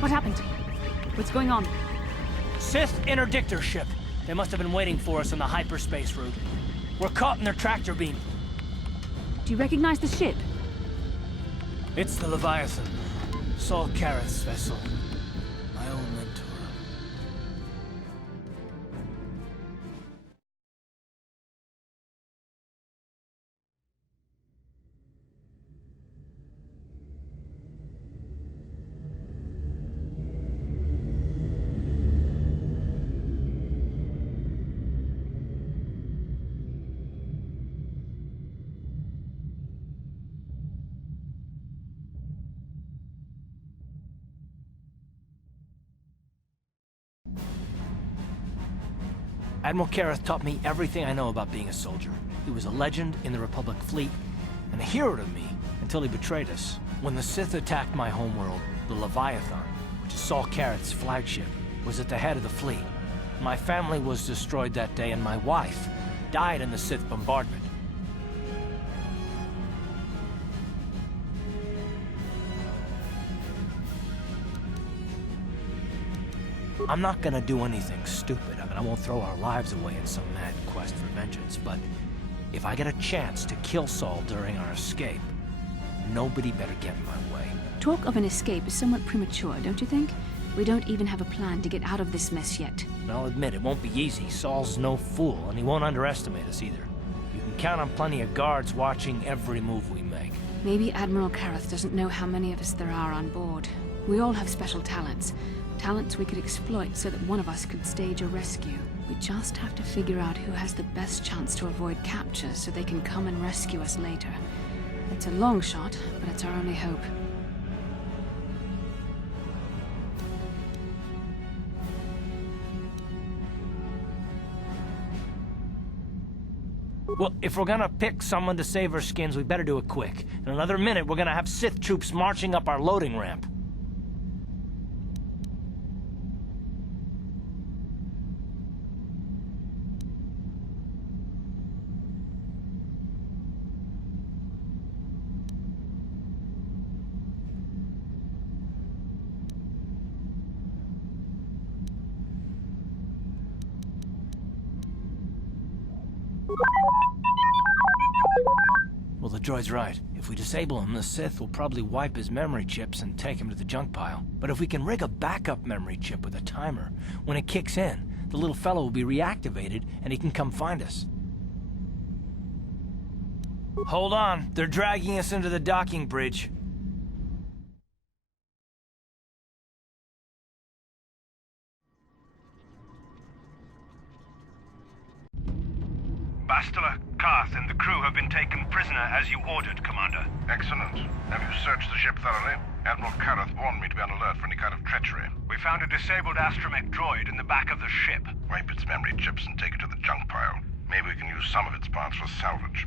What happened? What's going on? Sith interdictor ship. They must have been waiting for us on the hyperspace route. We're caught in their tractor beam. Do you recognize the ship? It's the Leviathan. Saul Karath's vessel. My old mentor. Admiral Karath taught me everything I know about being a soldier. He was a legend in the Republic fleet, and a hero to me until he betrayed us. When the Sith attacked my homeworld, the Leviathan, which is Saul Karath's flagship, was at the head of the fleet. My family was destroyed that day, and my wife died in the Sith bombardment. I'm not gonna do anything stupid. I won't throw our lives away in some mad quest for vengeance, but if I get a chance to kill Saul during our escape, nobody better get in my way. Talk of an escape is somewhat premature, don't you think? We don't even have a plan to get out of this mess yet. I'll admit, it won't be easy. Saul's no fool, and he won't underestimate us either. You can count on plenty of guards watching every move we make. Maybe Admiral Karath doesn't know how many of us there are on board. We all have special talents. Talents we could exploit so that one of us could stage a rescue. We just have to figure out who has the best chance to avoid capture so they can come and rescue us later. It's a long shot, but it's our only hope. Well, if we're gonna pick someone to save our skins, we better do it quick. In another minute, we're gonna have Sith troops marching up our loading ramp. Well, the droid's right. If we disable him, the Sith will probably wipe his memory chips and take him to the junk pile. But if we can rig a backup memory chip with a timer, when it kicks in, the little fellow will be reactivated and he can come find us. Hold on, they're dragging us into the docking bridge. Bastila, Karth, and the crew have been taken prisoner as you ordered, Commander. Excellent. Have you searched the ship thoroughly? Admiral Karth warned me to be on alert for any kind of treachery. We found a disabled astromech droid in the back of the ship. Wipe its memory chips and take it to the junk pile. Maybe we can use some of its parts for salvage.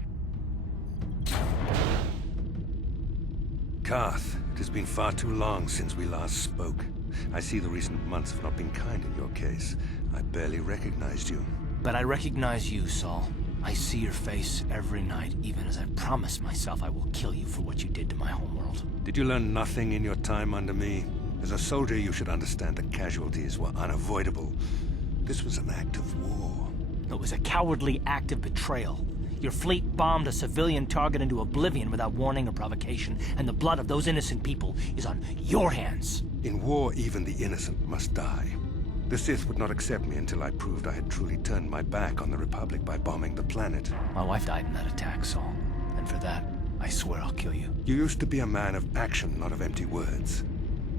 Karth, it has been far too long since we last spoke. I see the recent months have not been kind in your case. I barely recognized you. But I recognize you, Saul. I see your face every night, even as I promise myself I will kill you for what you did to my homeworld. Did you learn nothing in your time under me? As a soldier, you should understand that casualties were unavoidable. This was an act of war. It was a cowardly act of betrayal. Your fleet bombed a civilian target into oblivion without warning or provocation, and the blood of those innocent people is on your hands. In war, even the innocent must die. The Sith would not accept me until I proved I had truly turned my back on the Republic by bombing the planet. My wife died in that attack, Saul. And for that, I swear I'll kill you. You used to be a man of action, not of empty words.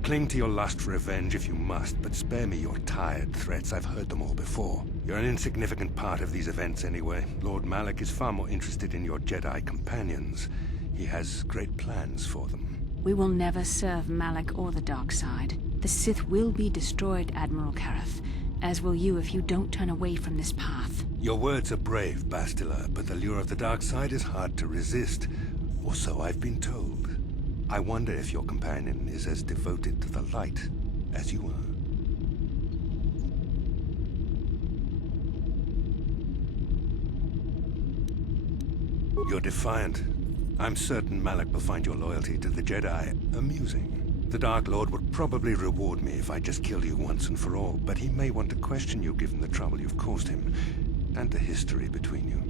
Cling to your lust for revenge if you must, but spare me your tired threats. I've heard them all before. You're an insignificant part of these events anyway. Lord Malak is far more interested in your Jedi companions. He has great plans for them. We will never serve Malak or the dark side. The Sith will be destroyed, Admiral Karth, as will you if you don't turn away from this path. Your words are brave, Bastila, but the lure of the dark side is hard to resist. Or so I've been told. I wonder if your companion is as devoted to the light as you are. You're defiant. I'm certain Malak will find your loyalty to the Jedi amusing. The Dark Lord would probably reward me if I just killed you once and for all, but he may want to question you given the trouble you've caused him, and the history between you.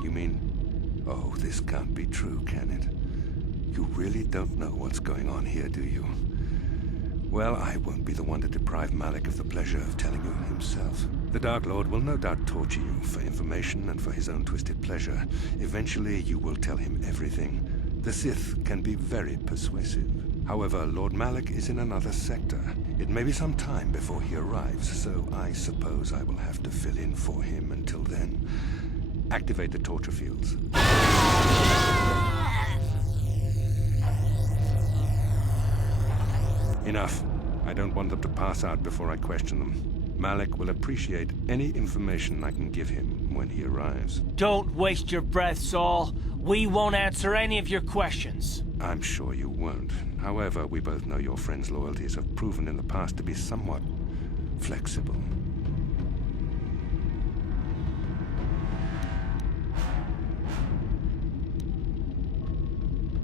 You mean, oh, this can't be true, can it? You really don't know what's going on here, do you? Well, I won't be the one to deprive Malak of the pleasure of telling you himself. The Dark Lord will no doubt torture you for information and for his own twisted pleasure. Eventually, you will tell him everything. The Sith can be very persuasive. However, Lord Malak is in another sector. It may be some time before he arrives, so I suppose I will have to fill in for him until then. Activate the torture fields. Enough. I don't want them to pass out before I question them. Malak will appreciate any information I can give him when he arrives. Don't waste your breath, Saul. We won't answer any of your questions. I'm sure you won't. However, we both know your friend's loyalties have proven in the past to be somewhat flexible.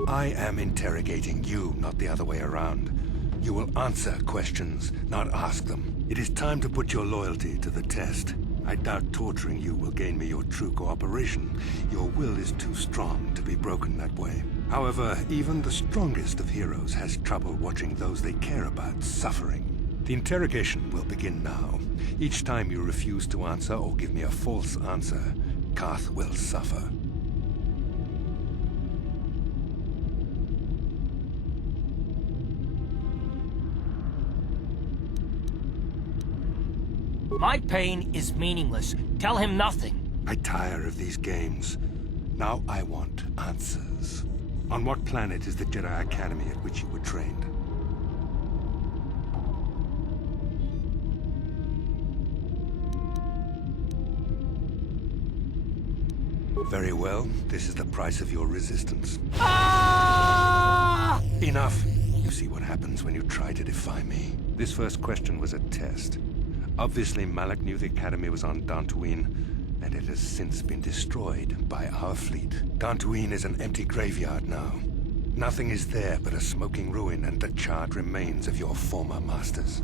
I am interrogating you, not the other way around. You will answer questions, not ask them. It is time to put your loyalty to the test. I doubt torturing you will gain me your true cooperation. Your will is too strong to be broken that way. However, even the strongest of heroes has trouble watching those they care about suffering. The interrogation will begin now. Each time you refuse to answer or give me a false answer, Karth will suffer. My pain is meaningless. Tell him nothing. I tire of these games. Now I want answers. On what planet is the Jedi Academy at which you were trained? Very well, this is the price of your resistance. Ah! Enough! You see what happens when you try to defy me. This first question was a test. Obviously, Malak knew the Academy was on Dantooine, and it has since been destroyed by our fleet. Dantooine is an empty graveyard now. Nothing is there but a smoking ruin and the charred remains of your former masters.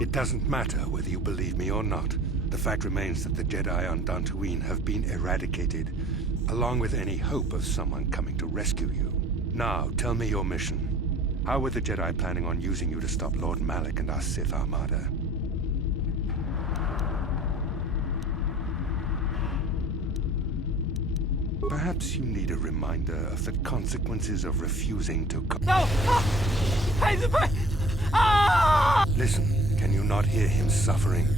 It doesn't matter whether you believe me or not. The fact remains that the Jedi on Dantooine have been eradicated, along with any hope of someone coming to rescue you. Now, tell me your mission. How were the Jedi planning on using you to stop Lord Malak and our Sith Armada? Perhaps you need a reminder of the consequences of refusing to No! Ah! Hey, ah! Listen, can you not hear him suffering?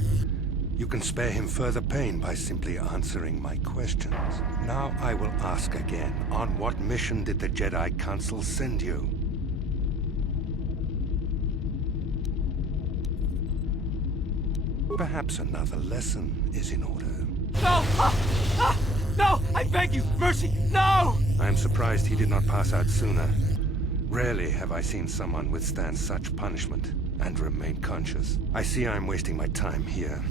You can spare him further pain by simply answering my questions. Now I will ask again, on what mission did the Jedi Council send you? Perhaps another lesson is in order. No! Ah! Ah! No! I beg you! Mercy! No! I am surprised he did not pass out sooner. Rarely have I seen someone withstand such punishment and remain conscious. I see I am wasting my time here.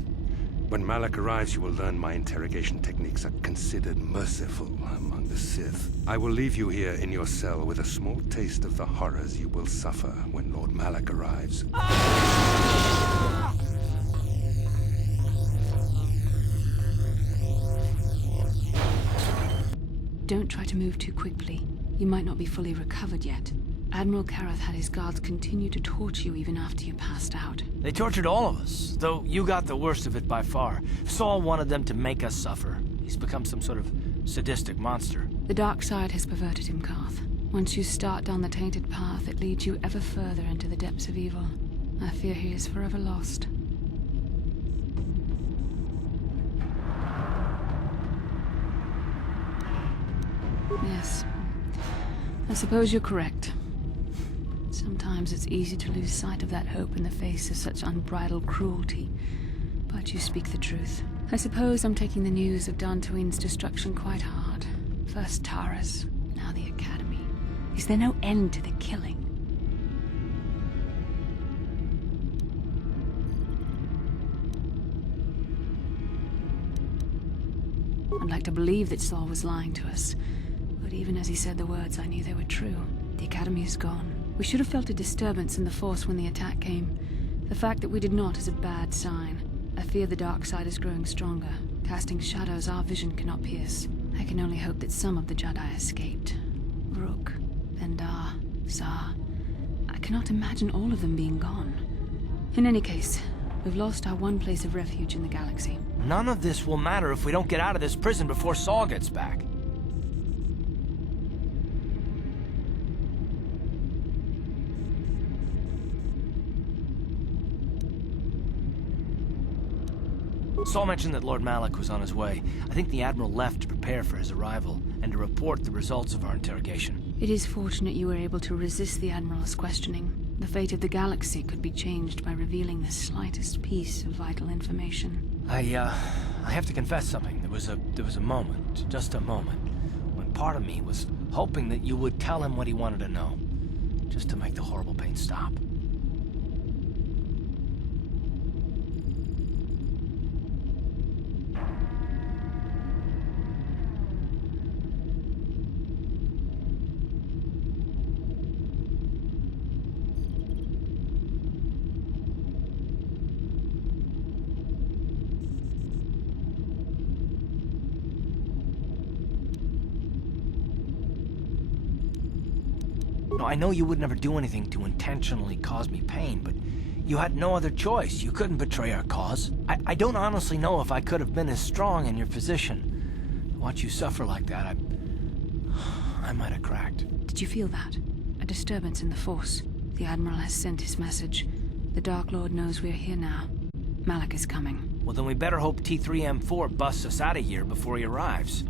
When Malak arrives, you will learn my interrogation techniques are considered merciful among the Sith. I will leave you here in your cell with a small taste of the horrors you will suffer when Lord Malak arrives. Ah! Don't try to move too quickly. You might not be fully recovered yet. Admiral Karath had his guards continue to torture you even after you passed out. They tortured all of us, though you got the worst of it by far. Saul wanted them to make us suffer. He's become some sort of sadistic monster. The dark side has perverted him, Karth. Once you start down the tainted path, it leads you ever further into the depths of evil. I fear he is forever lost. Yes. I suppose you're correct. Sometimes it's easy to lose sight of that hope in the face of such unbridled cruelty. But you speak the truth. I suppose I'm taking the news of Dantooine's destruction quite hard. First Taras, now the Academy. Is there no end to the killing? I'd like to believe that Saul was lying to us. But even as he said the words, I knew they were true. The Academy is gone. We should have felt a disturbance in the Force when the attack came. The fact that we did not is a bad sign. I fear the dark side is growing stronger, casting shadows our vision cannot pierce. I can only hope that some of the Jedi escaped. Rook, Vendar, Zar. I cannot imagine all of them being gone. In any case, we've lost our one place of refuge in the galaxy. None of this will matter if we don't get out of this prison before Saul gets back. Saul mentioned that Lord Malak was on his way. I think the Admiral left to prepare for his arrival and to report the results of our interrogation. It is fortunate you were able to resist the Admiral's questioning. The fate of the galaxy could be changed by revealing the slightest piece of vital information. I have to confess something. There was a moment, just a moment, when part of me was hoping that you would tell him what he wanted to know, just to make the horrible pain stop. I know you would never do anything to intentionally cause me pain, but you had no other choice. You couldn't betray our cause. I don't honestly know if I could have been as strong in your position. To watch you suffer like that, I might have cracked. Did you feel that? A disturbance in the Force. The Admiral has sent his message. The Dark Lord knows we're here now. Malak is coming. Well, then we better hope T3M4 busts us out of here before he arrives.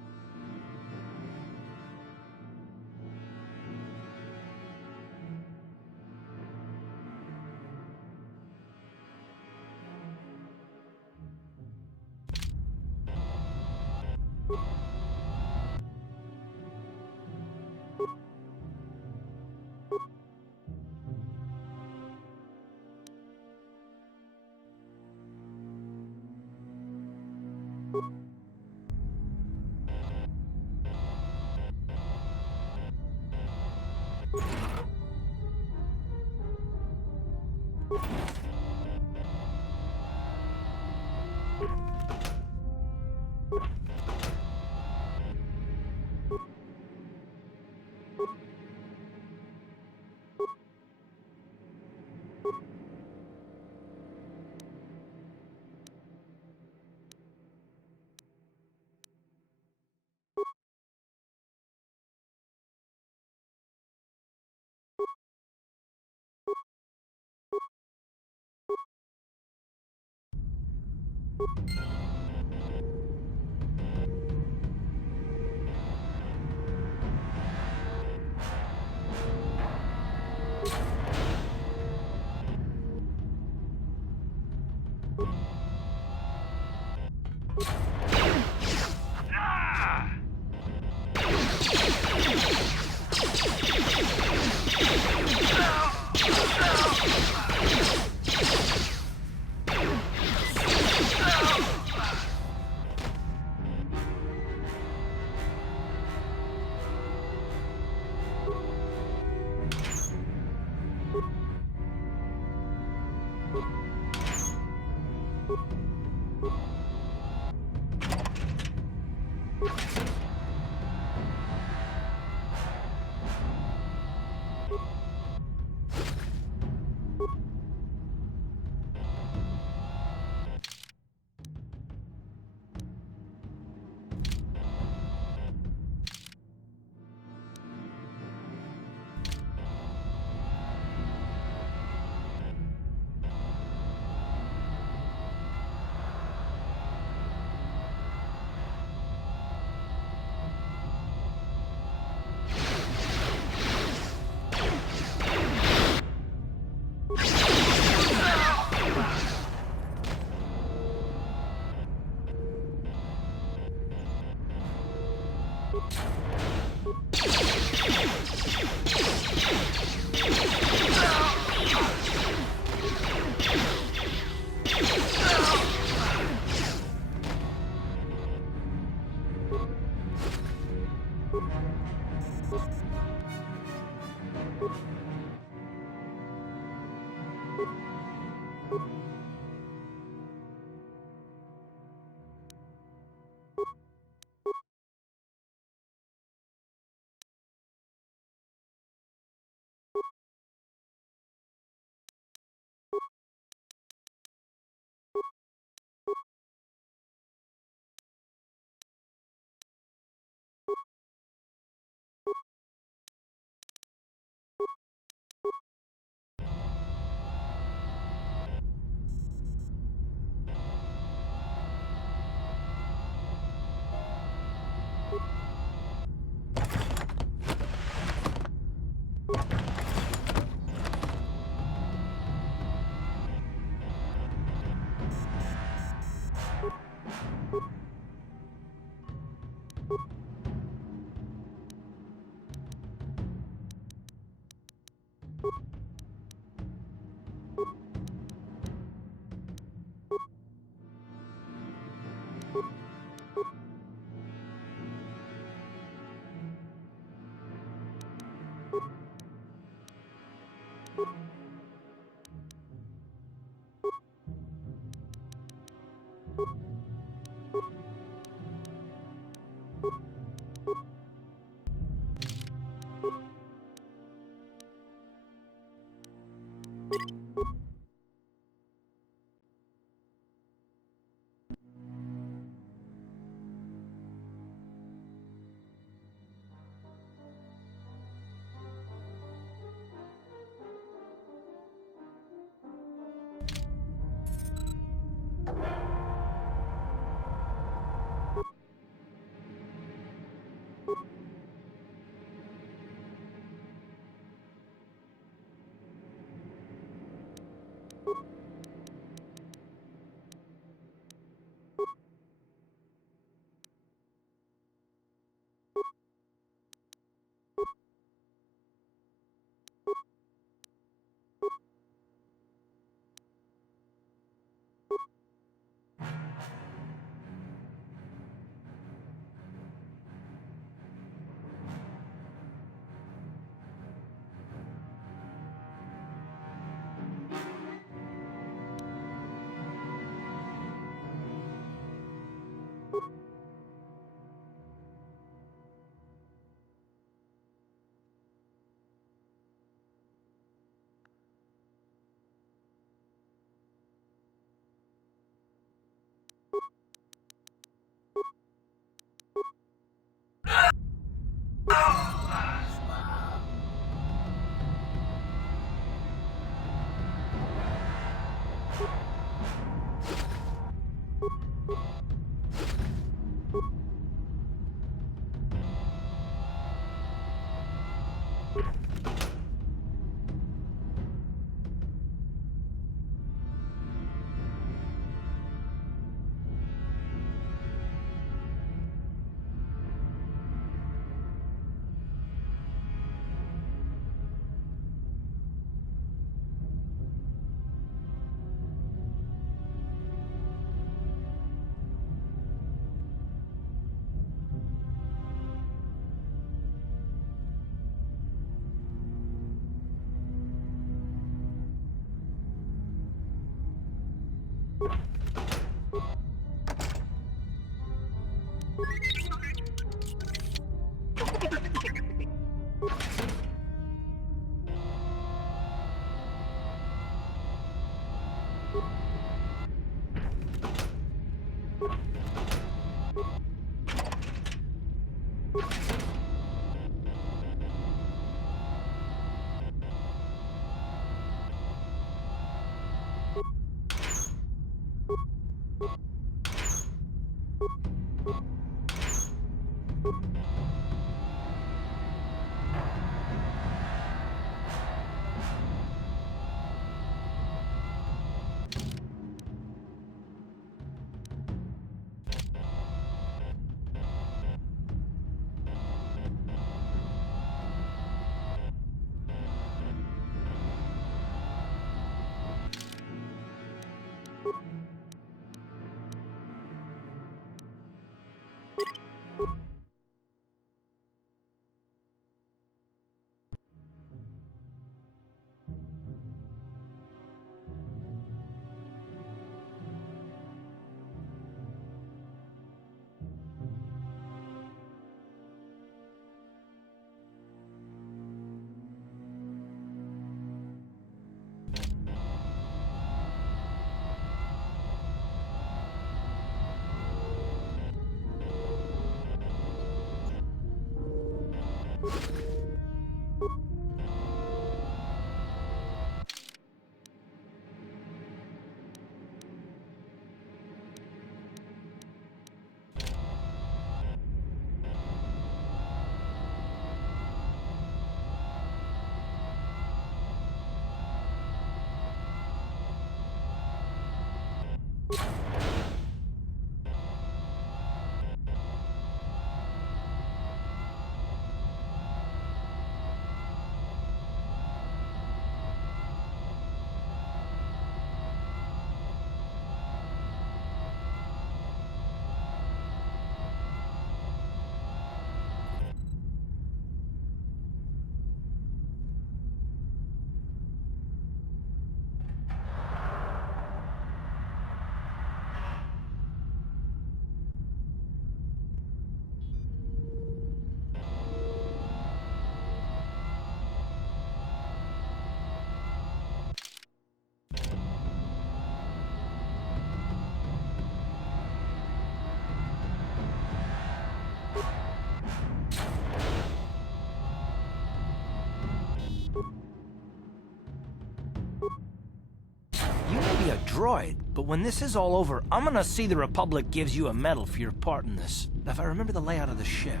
Droid, but when this is all over, I'm gonna see the Republic gives you a medal for your part in this. Now, if I remember the layout of the ship,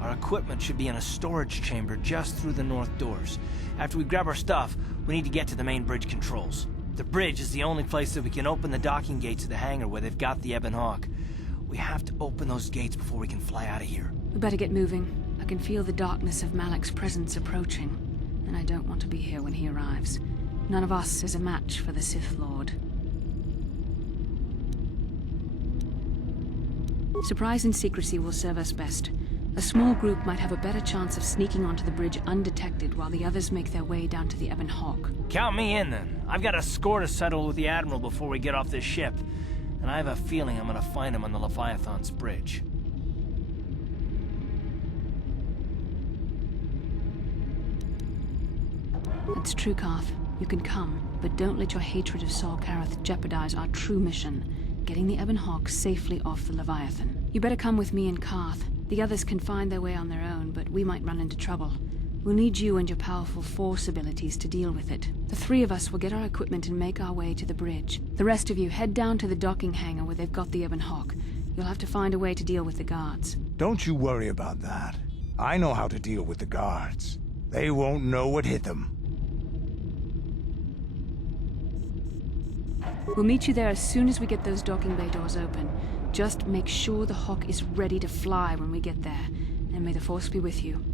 our equipment should be in a storage chamber just through the north doors. After we grab our stuff, we need to get to the main bridge controls. The bridge is the only place that we can open the docking gates of the hangar where they've got the Ebon Hawk. We have to open those gates before we can fly out of here. We better get moving. I can feel the darkness of Malak's presence approaching, and I don't want to be here when he arrives. None of us is a match for the Sith Lord. Surprise and secrecy will serve us best. A small group might have a better chance of sneaking onto the bridge undetected while the others make their way down to the Ebon Hawk. Count me in, then. I've got a score to settle with the Admiral before we get off this ship, and I have a feeling I'm gonna find him on the Leviathan's bridge. It's true, Carth. You can come, but don't let your hatred of Saul Karath jeopardize our true mission, getting the Ebon Hawk safely off the Leviathan. You better come with me and Carth. The others can find their way on their own, but we might run into trouble. We'll need you and your powerful Force abilities to deal with it. The three of us will get our equipment and make our way to the bridge. The rest of you head down to the docking hangar where they've got the Ebon Hawk. You'll have to find a way to deal with the guards. Don't you worry about that. I know how to deal with the guards. They won't know what hit them. We'll meet you there as soon as we get those docking bay doors open. Just make sure the Hawk is ready to fly when we get there. And may the Force be with you.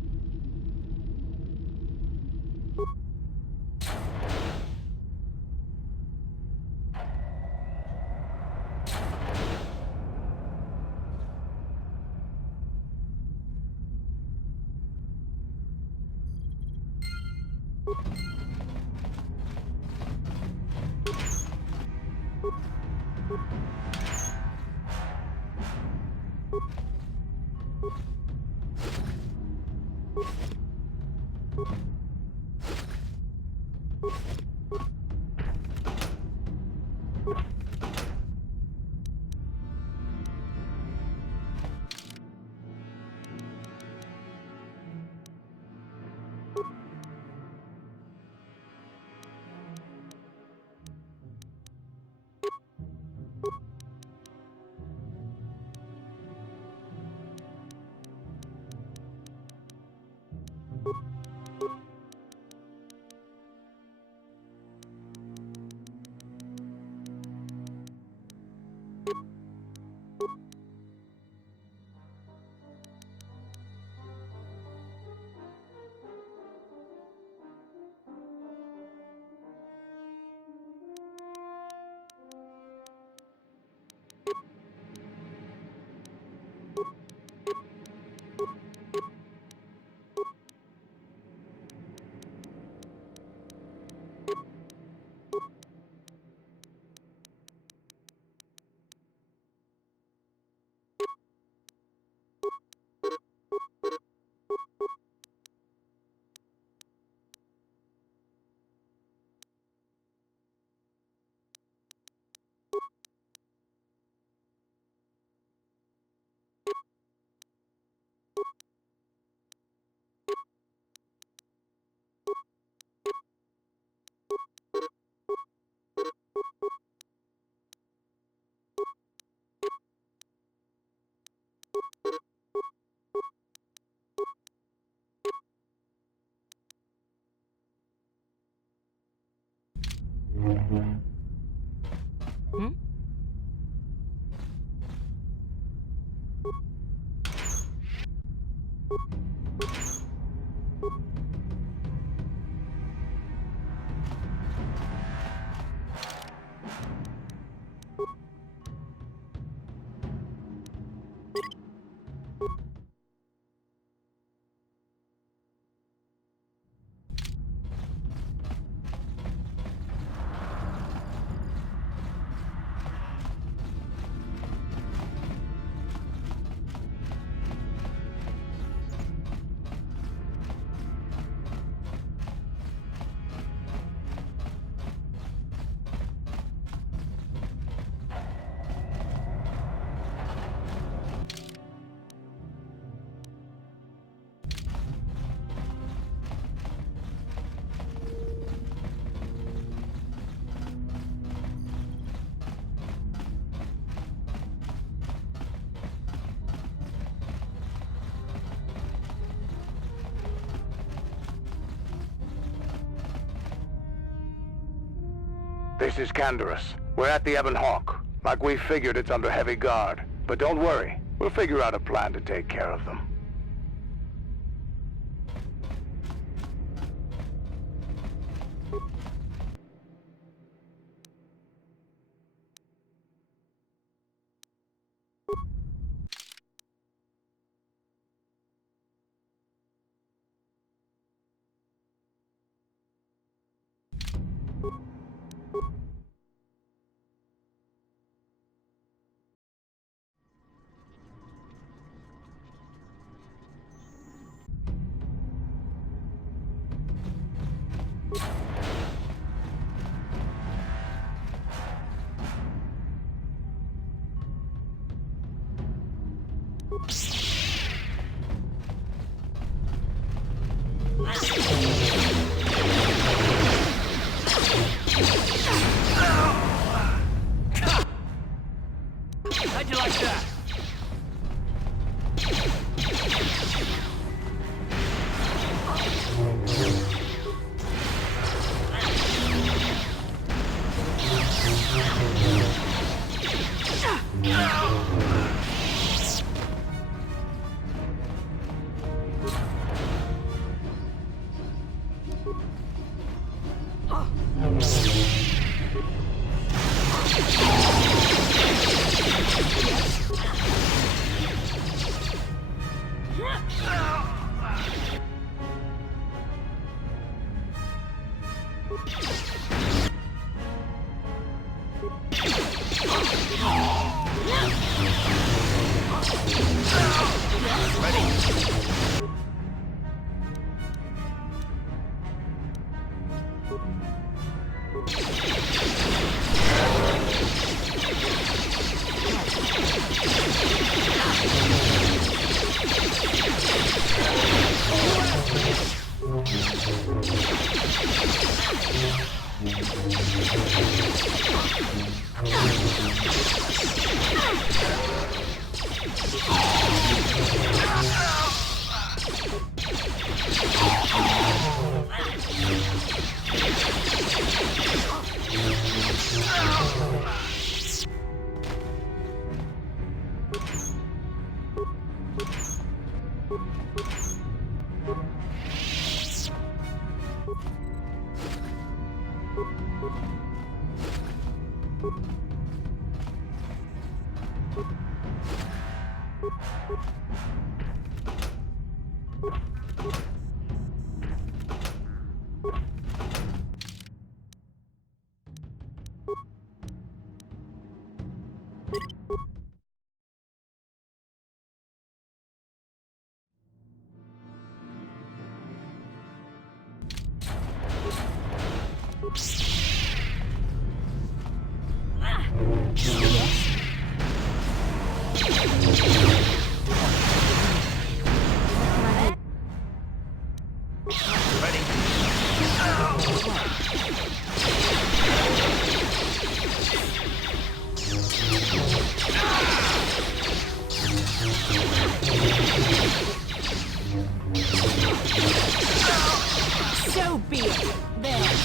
This is Canderous. We're at the Ebon Hawk. Like we figured, it's under heavy guard. But don't worry, we'll figure out a plan to take care of them. So be it. There.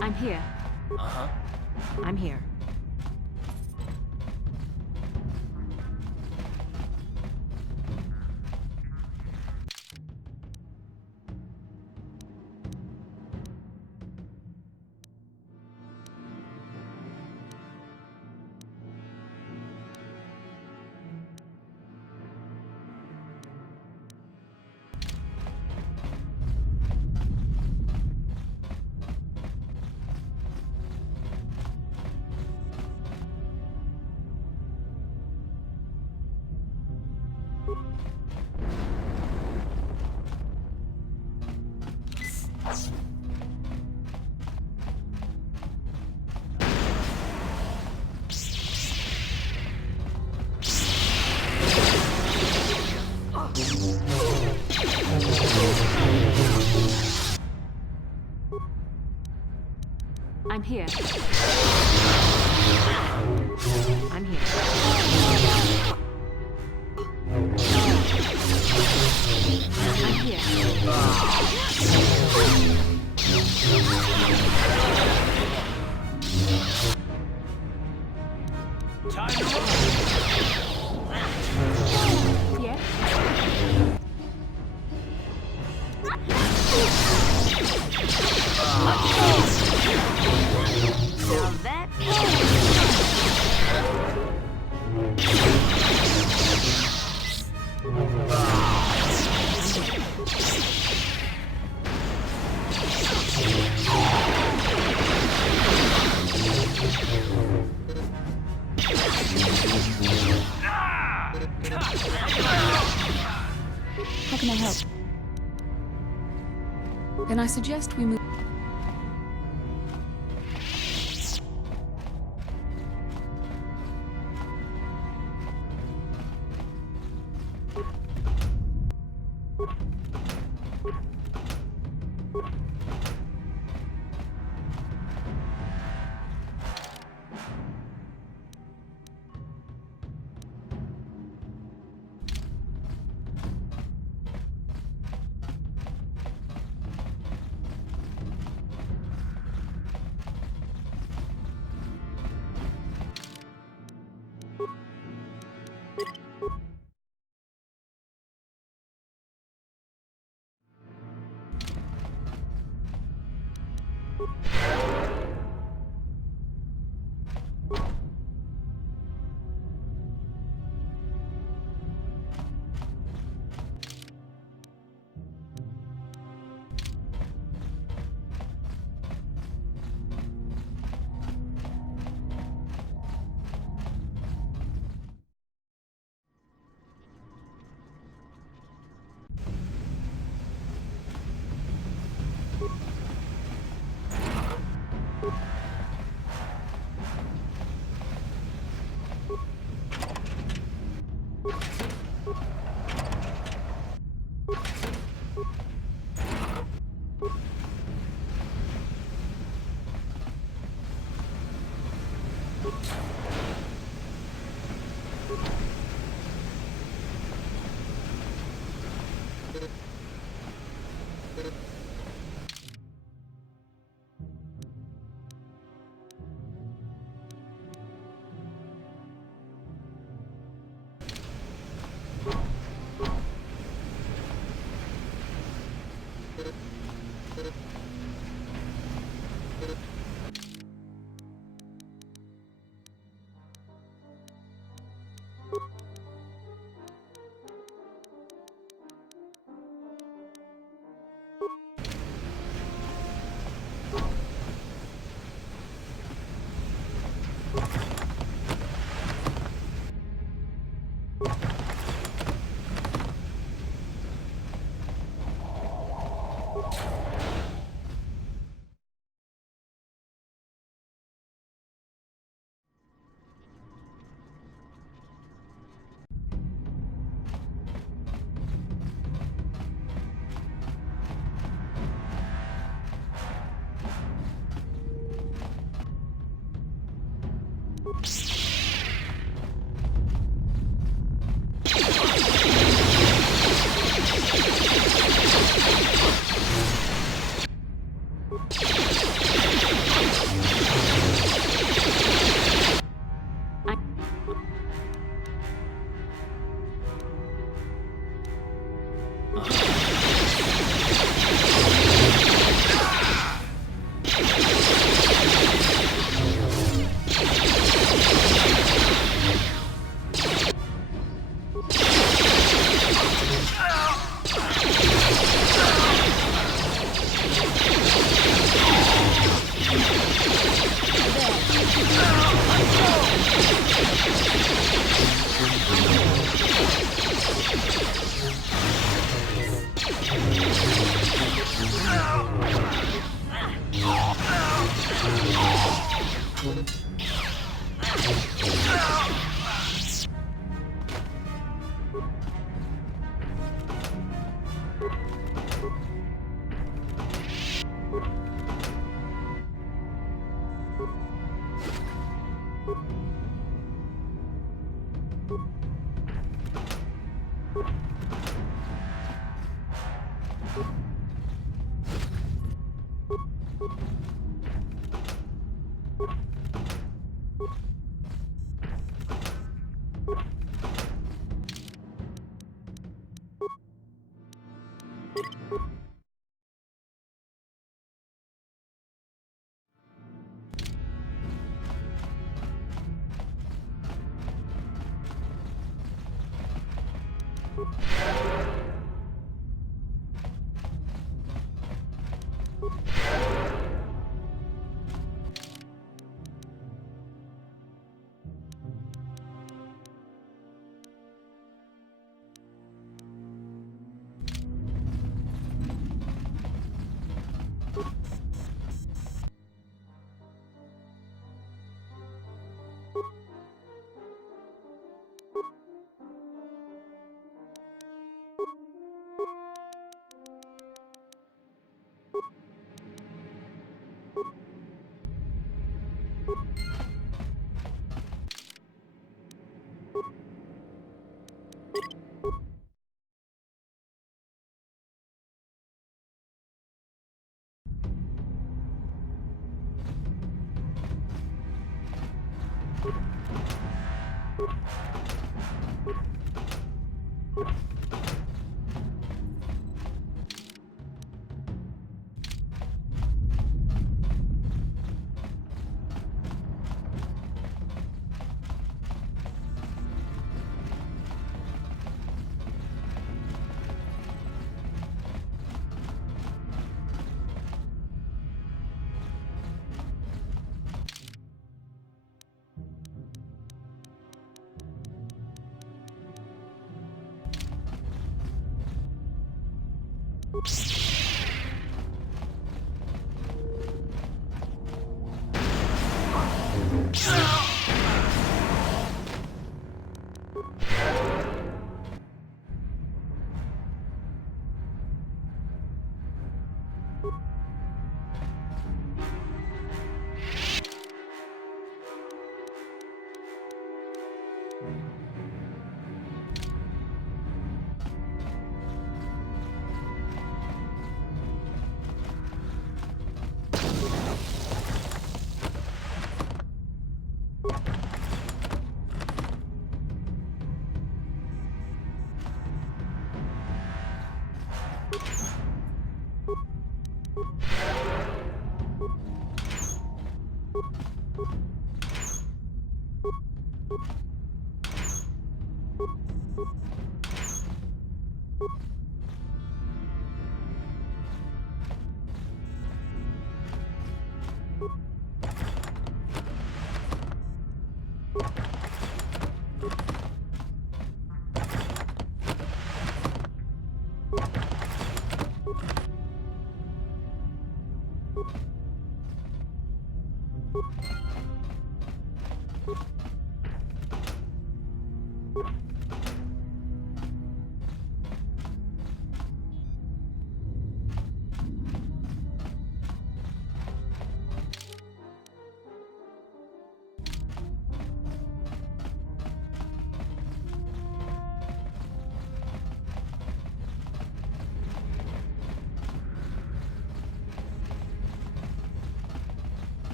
I'm here. Uh-huh. I'm here. I'm here. I'm here. I'm here. Time to move! Yeah? Now that... How can I help? Then I suggest we move...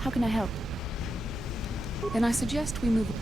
How can I help? Then I suggest we move...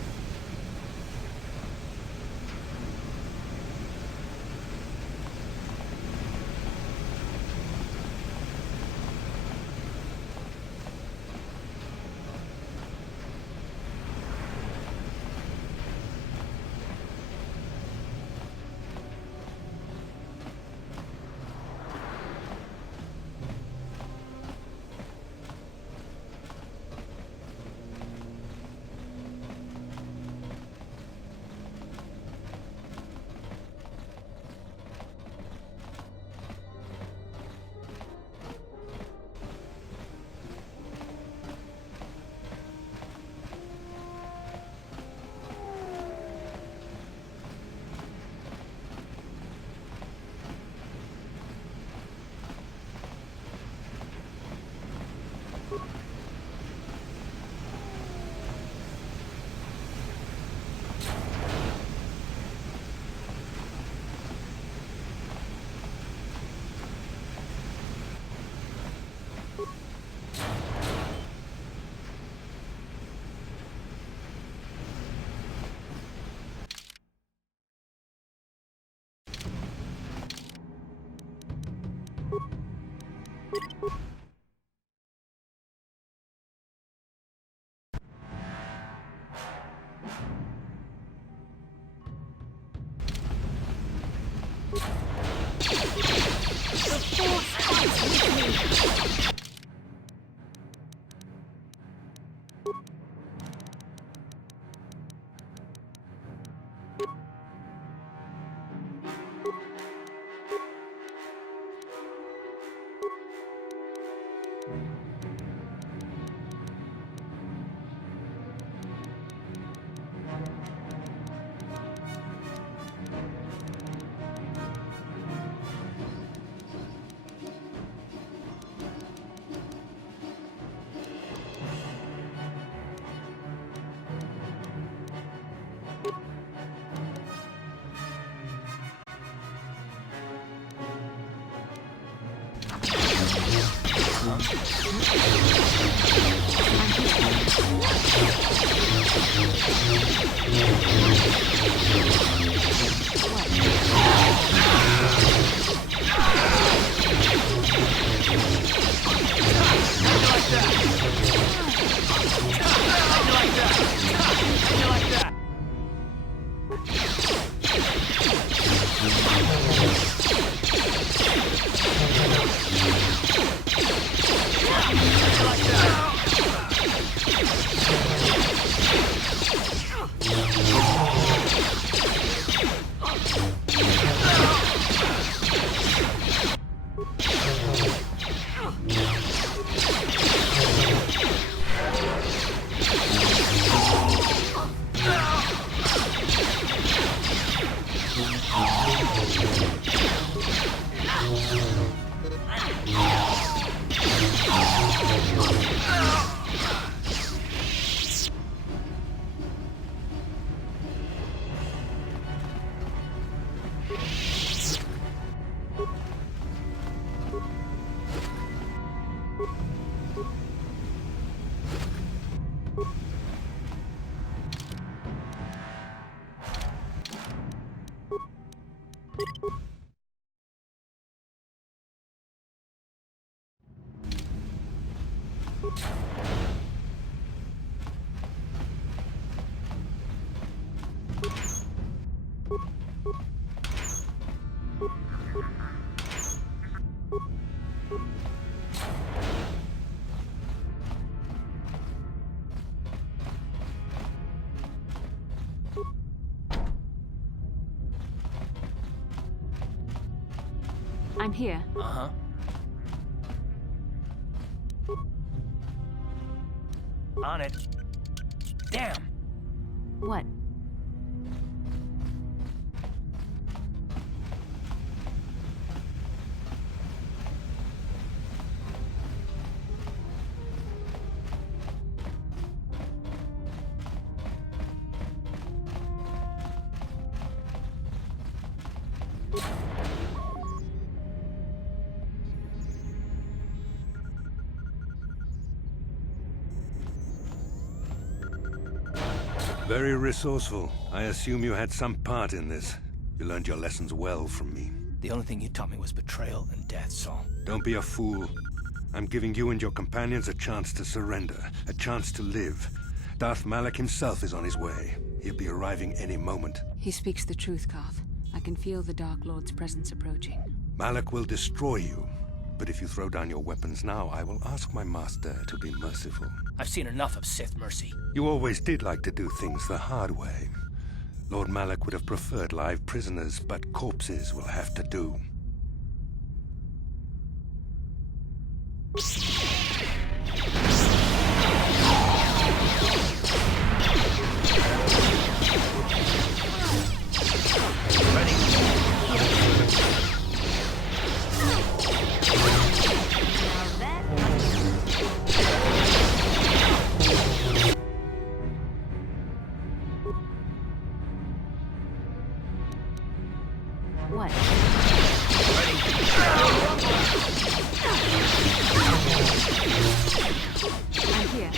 I'm here. Uh-huh. On it. Damn! What? Very resourceful. I assume you had some part in this. You learned your lessons well from me. The only thing you taught me was betrayal and death, Saul. Don't be a fool. I'm giving you and your companions a chance to surrender, a chance to live. Darth Malak himself is on his way. He'll be arriving any moment. He speaks the truth, Carth. I can feel the Dark Lord's presence approaching. Malak will destroy you. But if you throw down your weapons now, I will ask my master to be merciful. I've seen enough of Sith mercy. You always did like to do things the hard way. Lord Malak would have preferred live prisoners, but corpses will have to do. What? I'm here.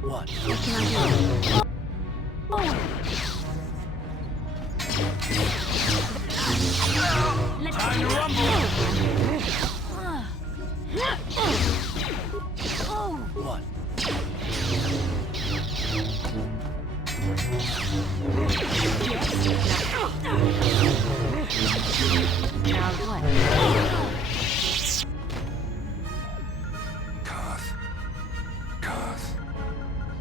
What? What can I do? Let's Time to rumble! What? Now what? Carth.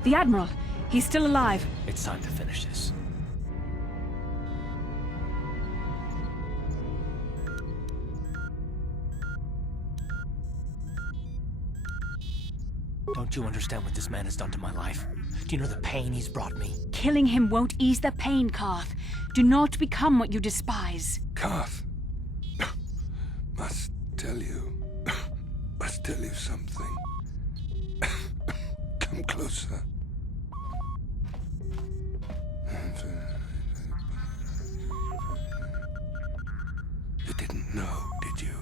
The Admiral! He's still alive. It's time to finish this. Don't you understand what this man has done to my life? Do you know the pain he's brought me? Killing him won't ease the pain, Carth. Do not become what you despise. Carth. Must tell you something. Come closer. You didn't know, did you?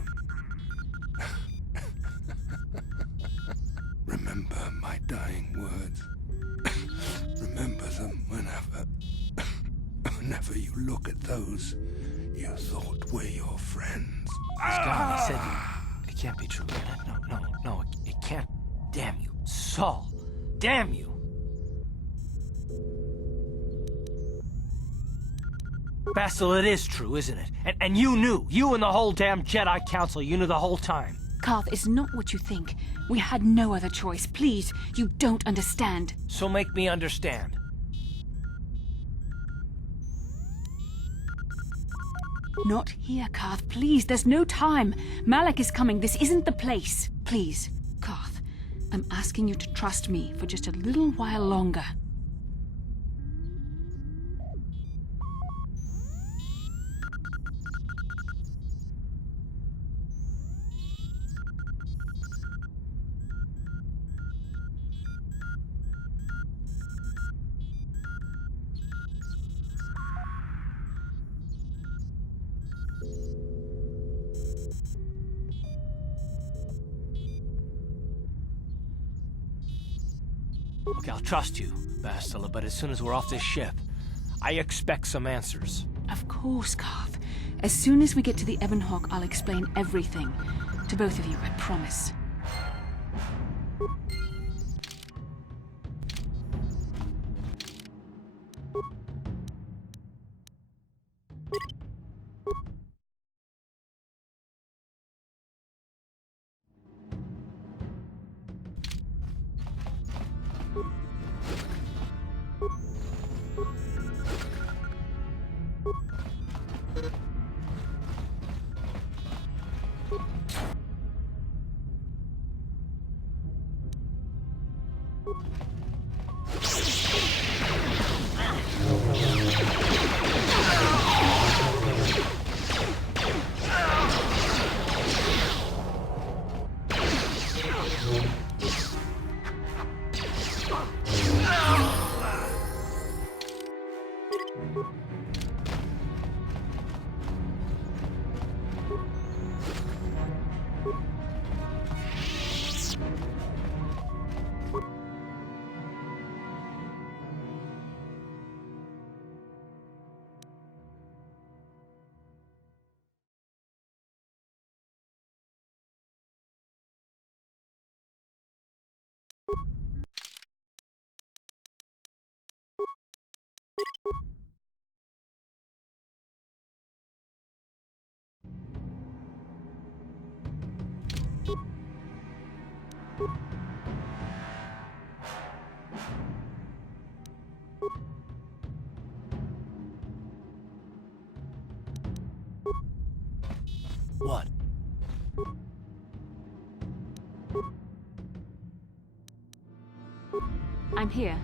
Remember my dying words. Remember them whenever you look at those you thought were your friends. He's gone. He said it can't be true, can it? No, it can't. Damn you, Saul. Damn you. Bastille, it is true, isn't it? And you knew. You and the whole damn Jedi Council, you knew the whole time. Carth, it's not what you think. We had no other choice. Please, you don't understand. So make me understand. Not here, Carth. Please, there's no time. Malak is coming. This isn't the place. Please, Carth. I'm asking you to trust me for just a little while longer. Okay, I'll trust you, Bastila, but as soon as we're off this ship, I expect some answers. Of course, Garth. As soon as we get to the Ebon Hawk, I'll explain everything. To both of you, I promise. What? I'm here.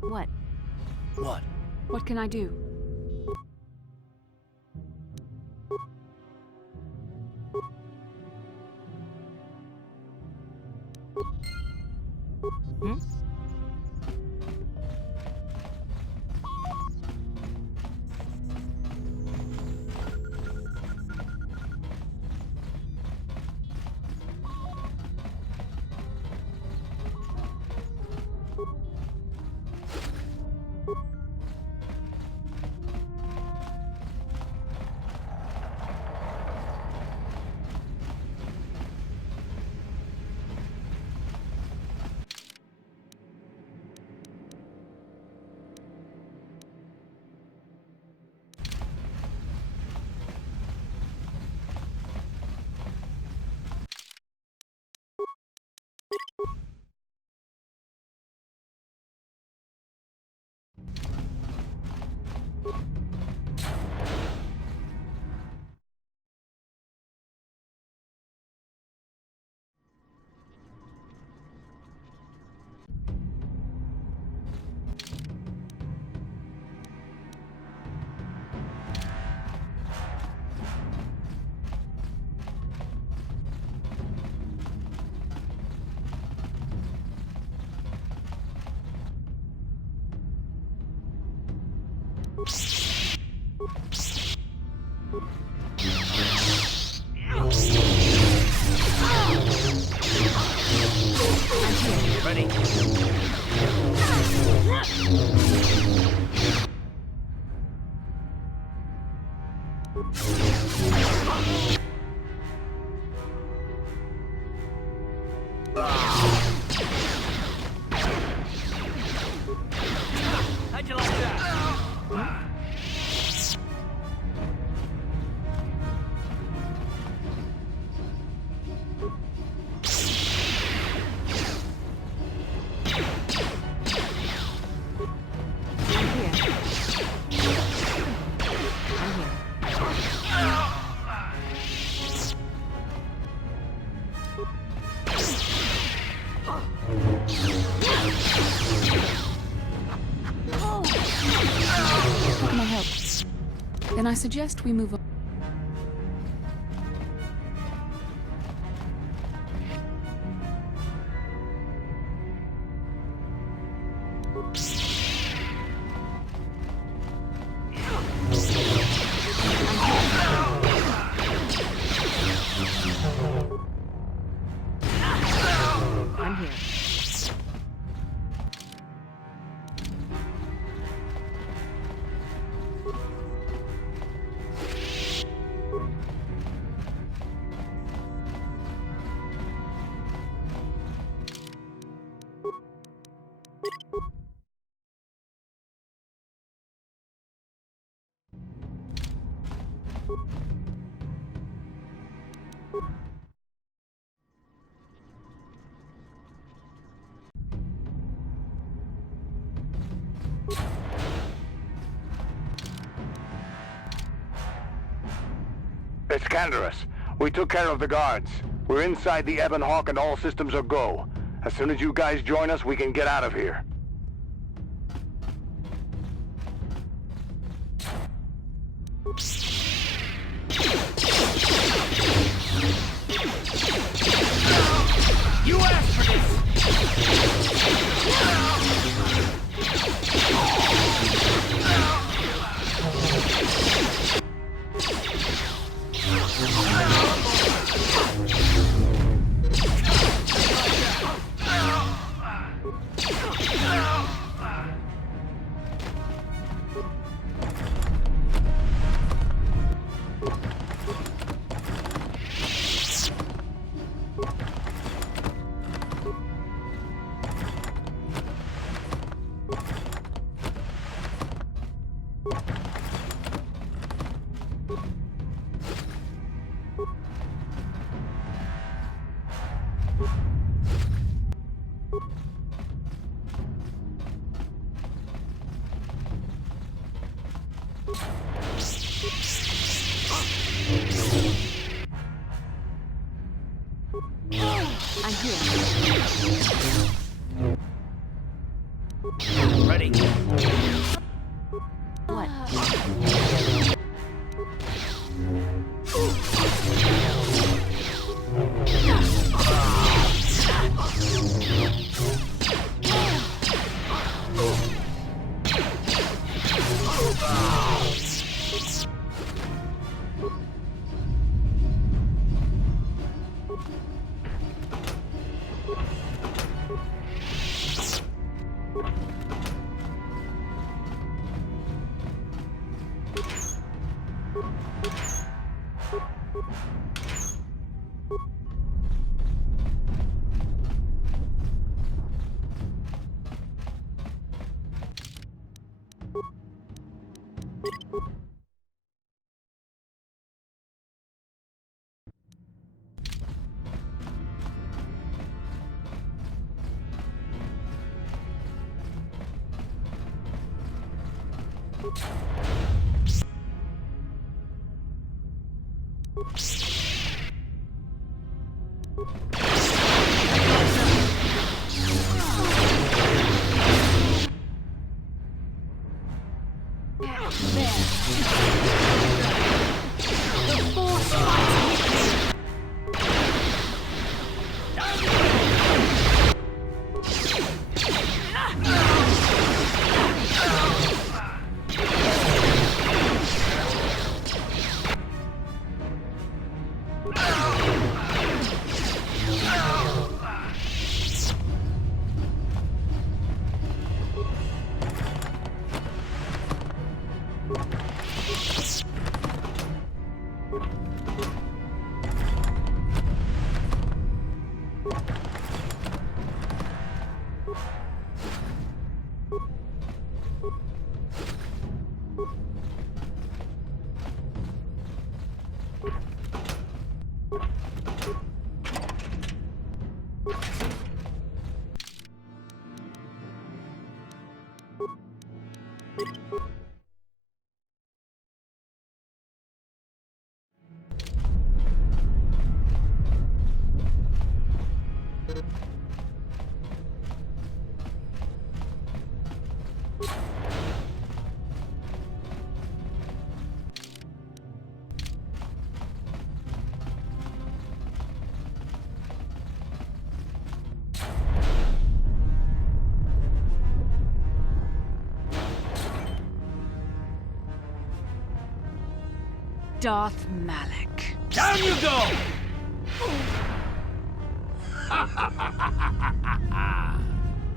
What? What? What can I do? Hmm? Ready? How'd you like that? I'm here. I'm here. Then I suggest we move on. I'm here. It's Canderous. We took care of the guards. We're inside the Ebon Hawk and all systems are go. As soon as you guys join us, we can get out of here. You asked for this! I'm here. Ready. What? Darth Malak. Down you go!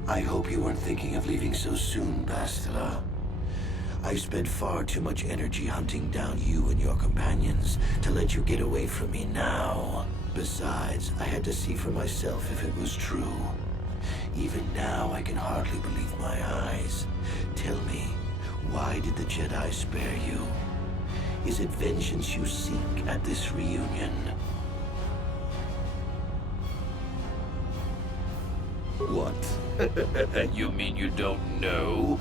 I hope you weren't thinking of leaving so soon, Bastila. I spent far too much energy hunting down you and your companions to let you get away from me now. Besides, I had to see for myself if it was true. Even now, I can hardly believe my eyes. Tell me, why did the Jedi spare you? Is it vengeance you seek at this reunion? What? You mean you don't know?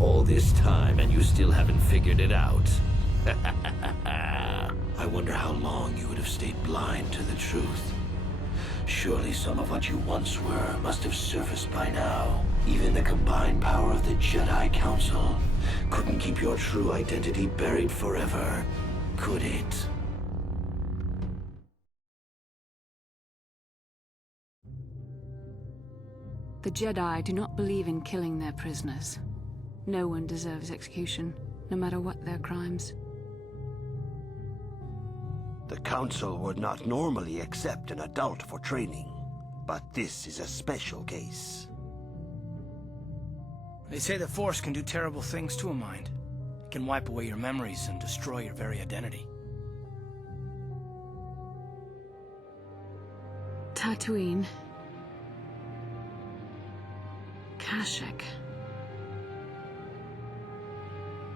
All this time and you still haven't figured it out. I wonder how long you would have stayed blind to the truth. Surely some of what you once were must have surfaced by now. Even the combined power of the Jedi Council couldn't keep your true identity buried forever, could it? The Jedi do not believe in killing their prisoners. No one deserves execution, no matter what their crimes. The Council would not normally accept an adult for training, but this is a special case. They say the Force can do terrible things to a mind. It can wipe away your memories and destroy your very identity. Tatooine. Kashyyyk.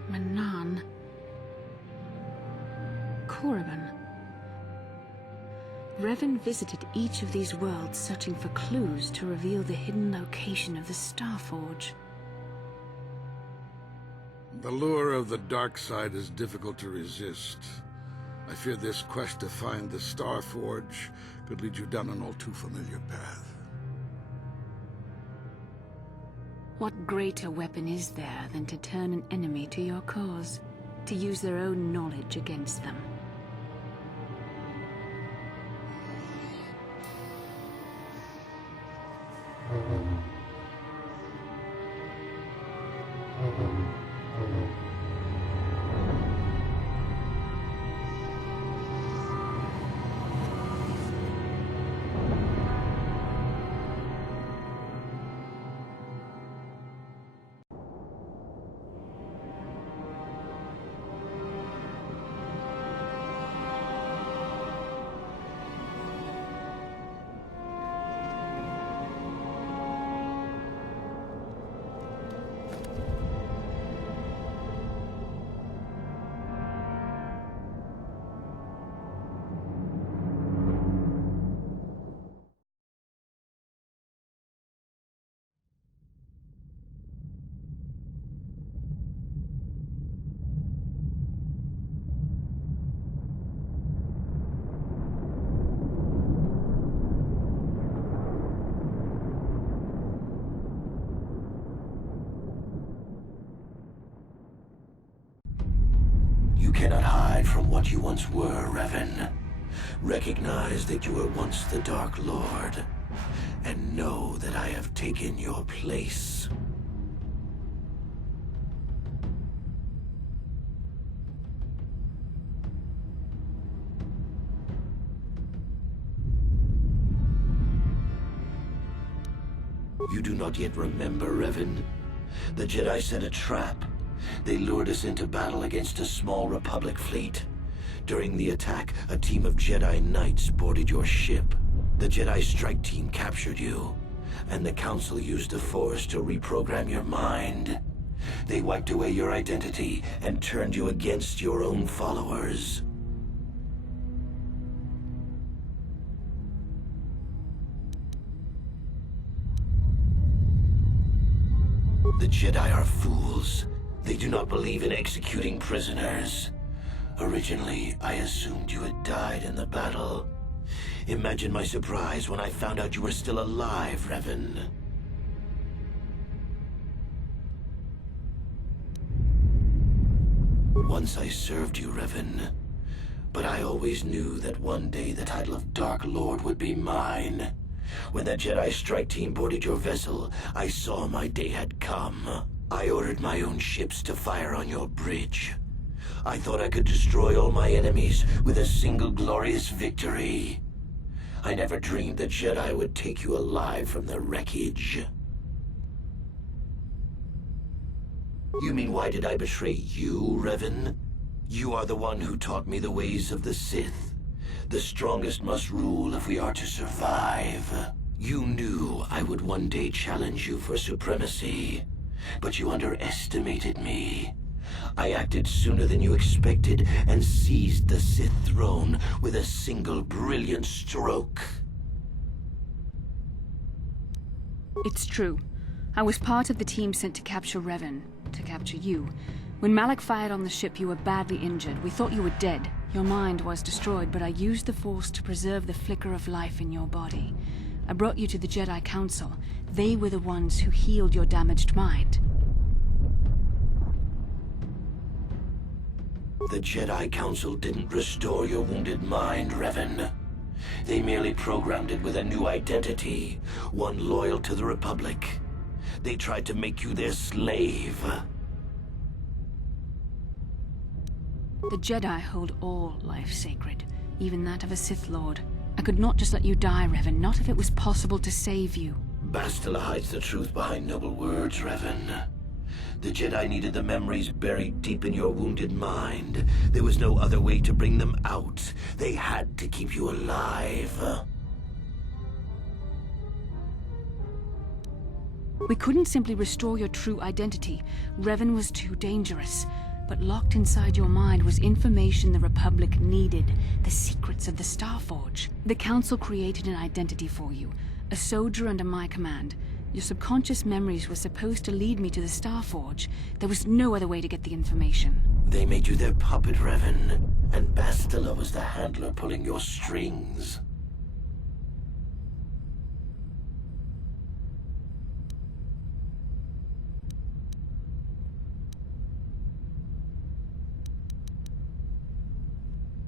Manaan. Korriban. Revan visited each of these worlds searching for clues to reveal the hidden location of the Starforge. The lure of the dark side is difficult to resist. I fear this quest to find the Starforge could lead you down an all too familiar path. What greater weapon is there than to turn an enemy to your cause, to use their own knowledge against them? You cannot hide from what you once were, Revan. Recognize that you were once the Dark Lord, and know that I have taken your place. You do not yet remember, Revan? The Jedi set a trap. They lured us into battle against a small Republic fleet. During the attack, a team of Jedi Knights boarded your ship. The Jedi strike team captured you, and the Council used the Force to reprogram your mind. They wiped away your identity and turned you against your own followers. The Jedi are fools. They do not believe in executing prisoners. Originally, I assumed you had died in the battle. Imagine my surprise when I found out you were still alive, Revan. Once I served you, Revan. But I always knew that one day the title of Dark Lord would be mine. When that Jedi strike team boarded your vessel, I saw my day had come. I ordered my own ships to fire on your bridge. I thought I could destroy all my enemies with a single glorious victory. I never dreamed the Jedi would take you alive from the wreckage. You mean why did I betray you, Revan? You are the one who taught me the ways of the Sith. The strongest must rule if we are to survive. You knew I would one day challenge you for supremacy, but you underestimated me. I acted sooner than you expected and seized the Sith throne with a single brilliant stroke. It's true. I was part of the team sent to capture Revan, to capture you. When Malak fired on the ship, you were badly injured. We thought you were dead. Your mind was destroyed, but I used the Force to preserve the flicker of life in your body. I brought you to the Jedi Council. They were the ones who healed your damaged mind. The Jedi Council didn't restore your wounded mind, Revan. They merely programmed it with a new identity, one loyal to the Republic. They tried to make you their slave. The Jedi hold all life sacred, even that of a Sith Lord. I could not just let you die, Revan, not if it was possible to save you. Bastila hides the truth behind noble words, Revan. The Jedi needed the memories buried deep in your wounded mind. There was no other way to bring them out. They had to keep you alive. We couldn't simply restore your true identity. Revan was too dangerous. But locked inside your mind was information the Republic needed, the secrets of the Starforge. The Council created an identity for you, a soldier under my command. Your subconscious memories were supposed to lead me to the Starforge. There was no other way to get the information. They made you their puppet, Revan, and Bastila was the handler pulling your strings.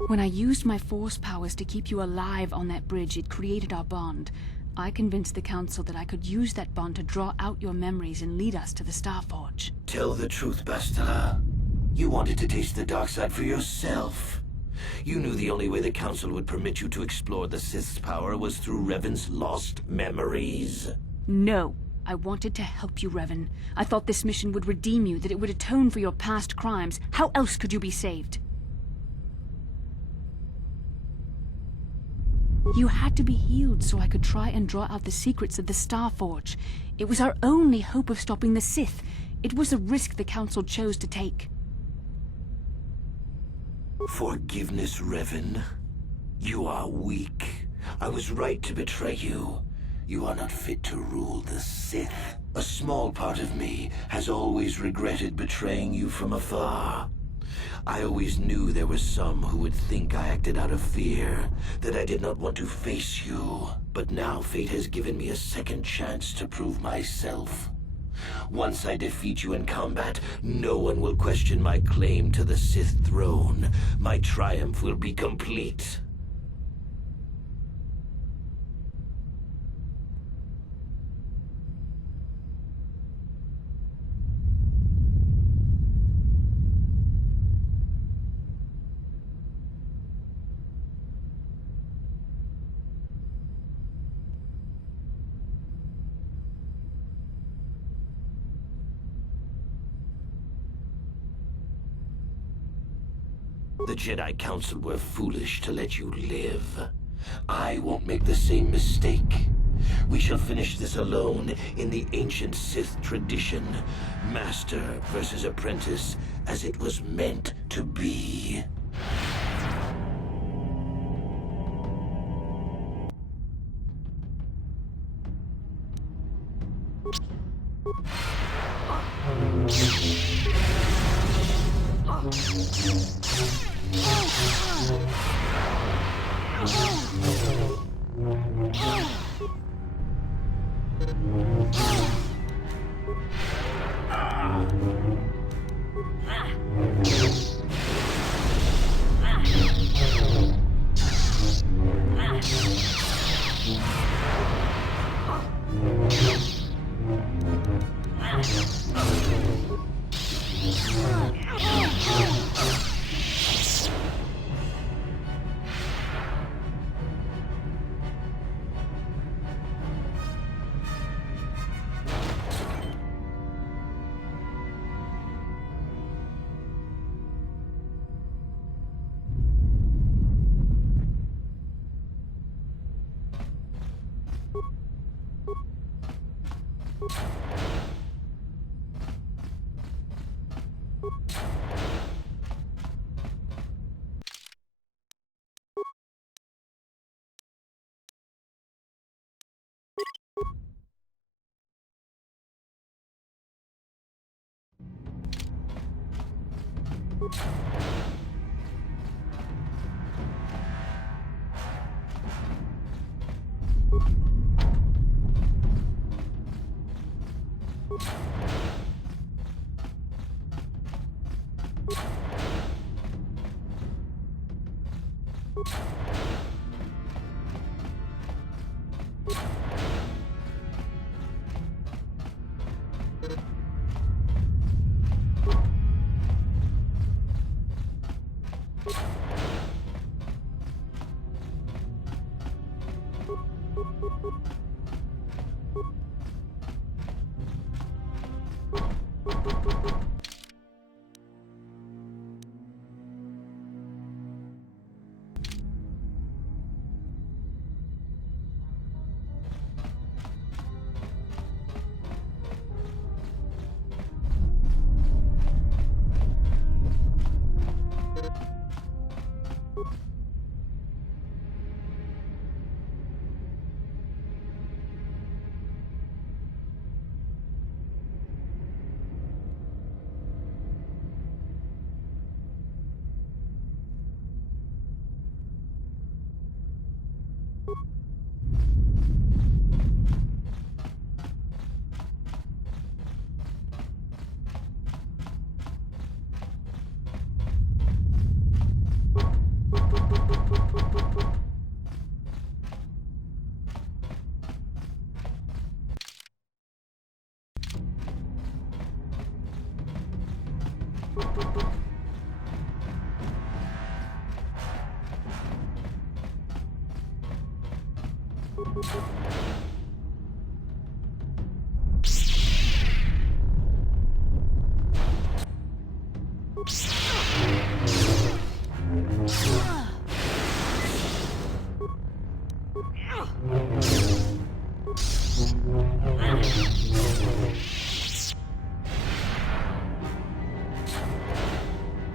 When I used my Force powers to keep you alive on that bridge, it created our bond. I convinced the Council that I could use that bond to draw out your memories and lead us to the Starforge. Tell the truth, Bastila. You wanted to taste the dark side for yourself. You knew the only way the Council would permit you to explore the Sith's power was through Revan's lost memories. No. I wanted to help you, Revan. I thought this mission would redeem you, that it would atone for your past crimes. How else could you be saved? You had to be healed so I could try and draw out the secrets of the Starforge. It was our only hope of stopping the Sith. It was a risk the Council chose to take. Forgiveness, Revan. You are weak. I was right to betray you. You are not fit to rule the Sith. A small part of me has always regretted betraying you from afar. I always knew there were some who would think I acted out of fear, that I did not want to face you. But now fate has given me a second chance to prove myself. Once I defeat you in combat, no one will question my claim to the Sith throne. My triumph will be complete. The Jedi Council were foolish to let you live. I won't make the same mistake. We shall finish this alone in the ancient Sith tradition. Master versus apprentice, as it was meant to be.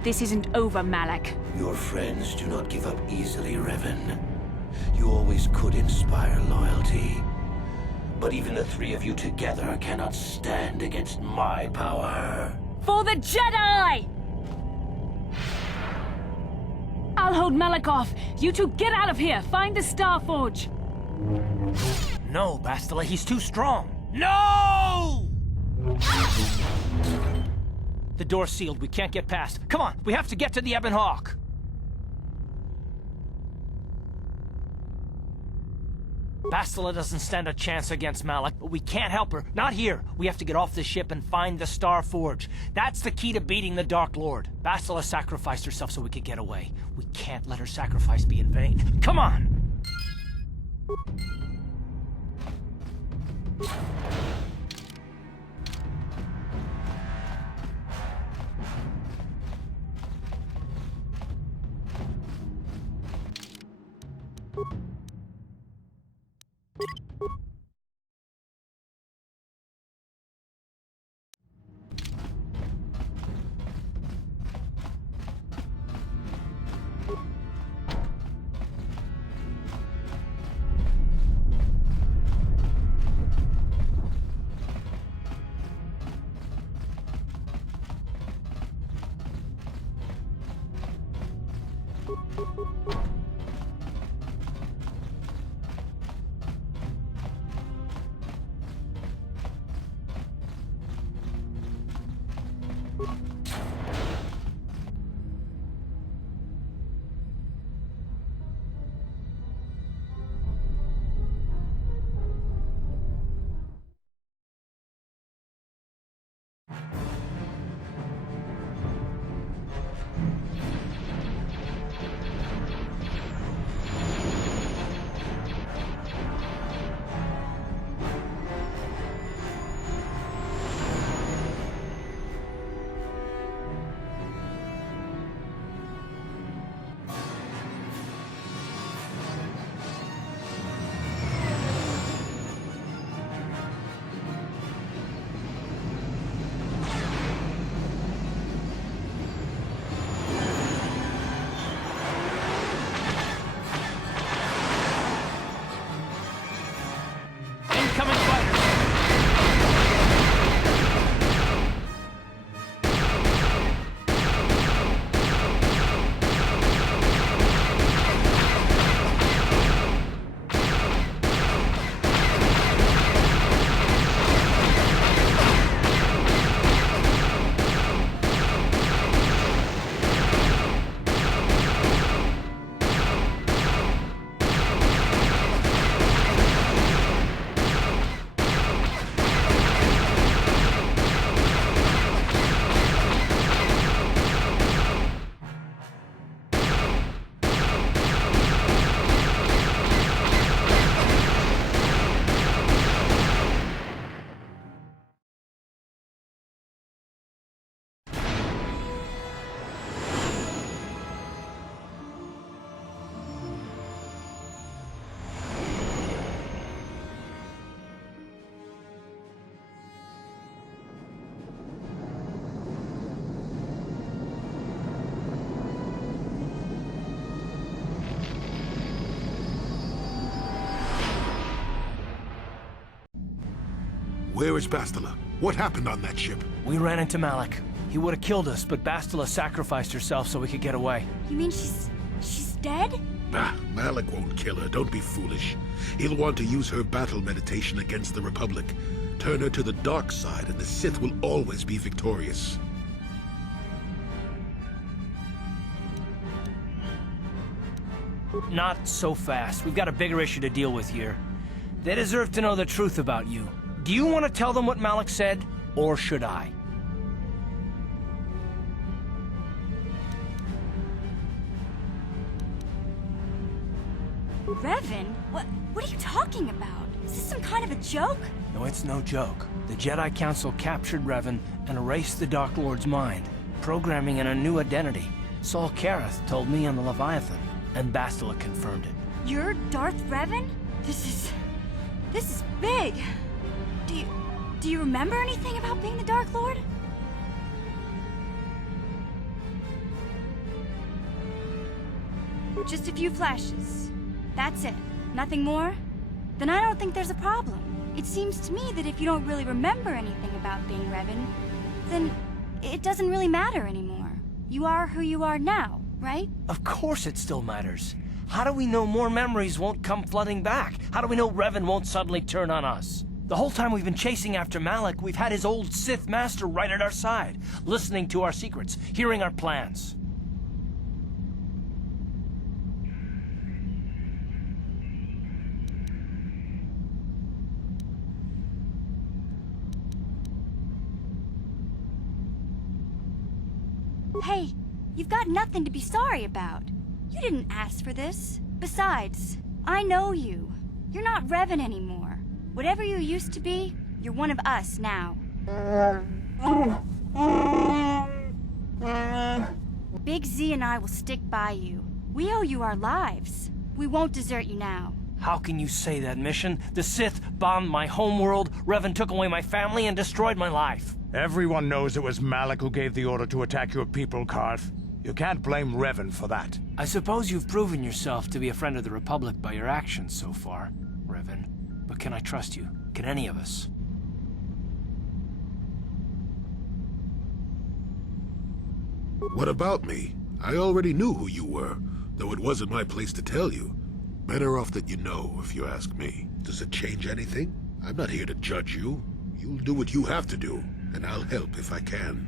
This isn't over, Malak. Your friends do not give up easily, Revan. You always could inspire loyalty. But even the three of you together cannot stand against my power. For the Jedi! I'll hold Malak off. You two get out of here. Find the Star Forge. No, Bastila, he's too strong. No! The door's sealed. We can't get past. Come on, we have to get to the Ebon Hawk. Bastila doesn't stand a chance against Malak, but we can't help her. Not here. We have to get off the ship and find the Star Forge. That's the key to beating the Dark Lord. Bastila sacrificed herself so we could get away. We can't let her sacrifice be in vain. Come on! Where is Bastila? What happened on that ship? We ran into Malik. He would have killed us, but Bastila sacrificed herself so we could get away. You mean she's dead? Bah, Malik won't kill her. Don't be foolish. He'll want to use her battle meditation against the Republic. Turn her to the dark side, and the Sith will always be victorious. Not so fast. We've got a bigger issue to deal with here. They deserve to know the truth about you. Do you want to tell them what Malik said, or should I? Revan? What are you talking about? Is this some kind of a joke? No, it's no joke. The Jedi Council captured Revan and erased the Dark Lord's mind, programming in a new identity. Saul Karath told me on the Leviathan, and Bastila confirmed it. You're Darth Revan? This is big. Do you remember anything about being the Dark Lord? Just a few flashes. That's it. Nothing more? Then I don't think there's a problem. It seems to me that if you don't really remember anything about being Revan, then it doesn't really matter anymore. You are who you are now, right? Of course it still matters. How do we know more memories won't come flooding back? How do we know Revan won't suddenly turn on us? The whole time we've been chasing after Malik, we've had his old Sith master right at our side, listening to our secrets, hearing our plans. Hey, you've got nothing to be sorry about. You didn't ask for this. Besides, I know you. You're not Revan anymore. Whatever you used to be, you're one of us now. Big Z and I will stick by you. We owe you our lives. We won't desert you now. How can you say that, Mission? The Sith bombed my homeworld, Revan took away my family, and destroyed my life. Everyone knows it was Malik who gave the order to attack your people, Carth. You can't blame Revan for that. I suppose you've proven yourself to be a friend of the Republic by your actions so far, Revan. But can I trust you? Can any of us? What about me? I already knew who you were, though it wasn't my place to tell you. Better off that you know, if you ask me. Does it change anything? I'm not here to judge you. You'll do what you have to do, and I'll help if I can.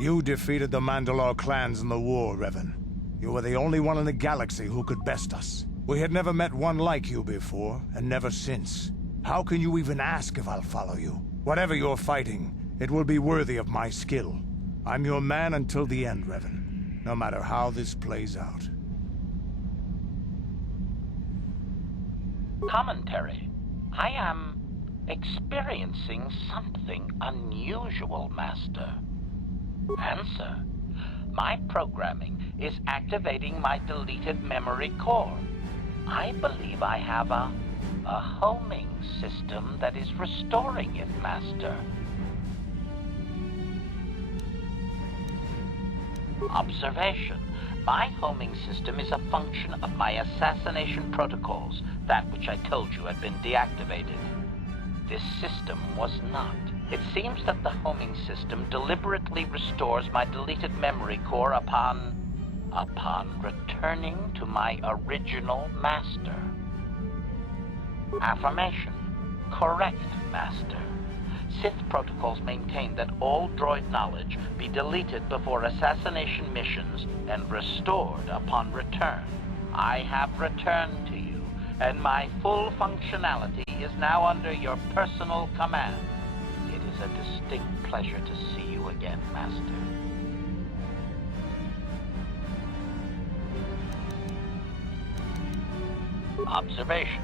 You defeated the Mandalore clans in the war, Revan. You were the only one in the galaxy who could best us. We had never met one like you before, and never since. How can you even ask if I'll follow you? Whatever you're fighting, it will be worthy of my skill. I'm your man until the end, Revan. No matter how this plays out. Commentary. I am experiencing something unusual, Master. Answer. My programming is activating my deleted memory core. I believe I have a homing system that is restoring it, Master. Observation. My homing system is a function of my assassination protocols, that which I told you had been deactivated. This system was not. It seems that the homing system deliberately restores my deleted memory core upon returning to my original master. Affirmation. Correct, Master. Sith protocols maintain that all droid knowledge be deleted before assassination missions and restored upon return. I have returned to you, and my full functionality is now under your personal command. It is a distinct pleasure to see you again, Master. Observation.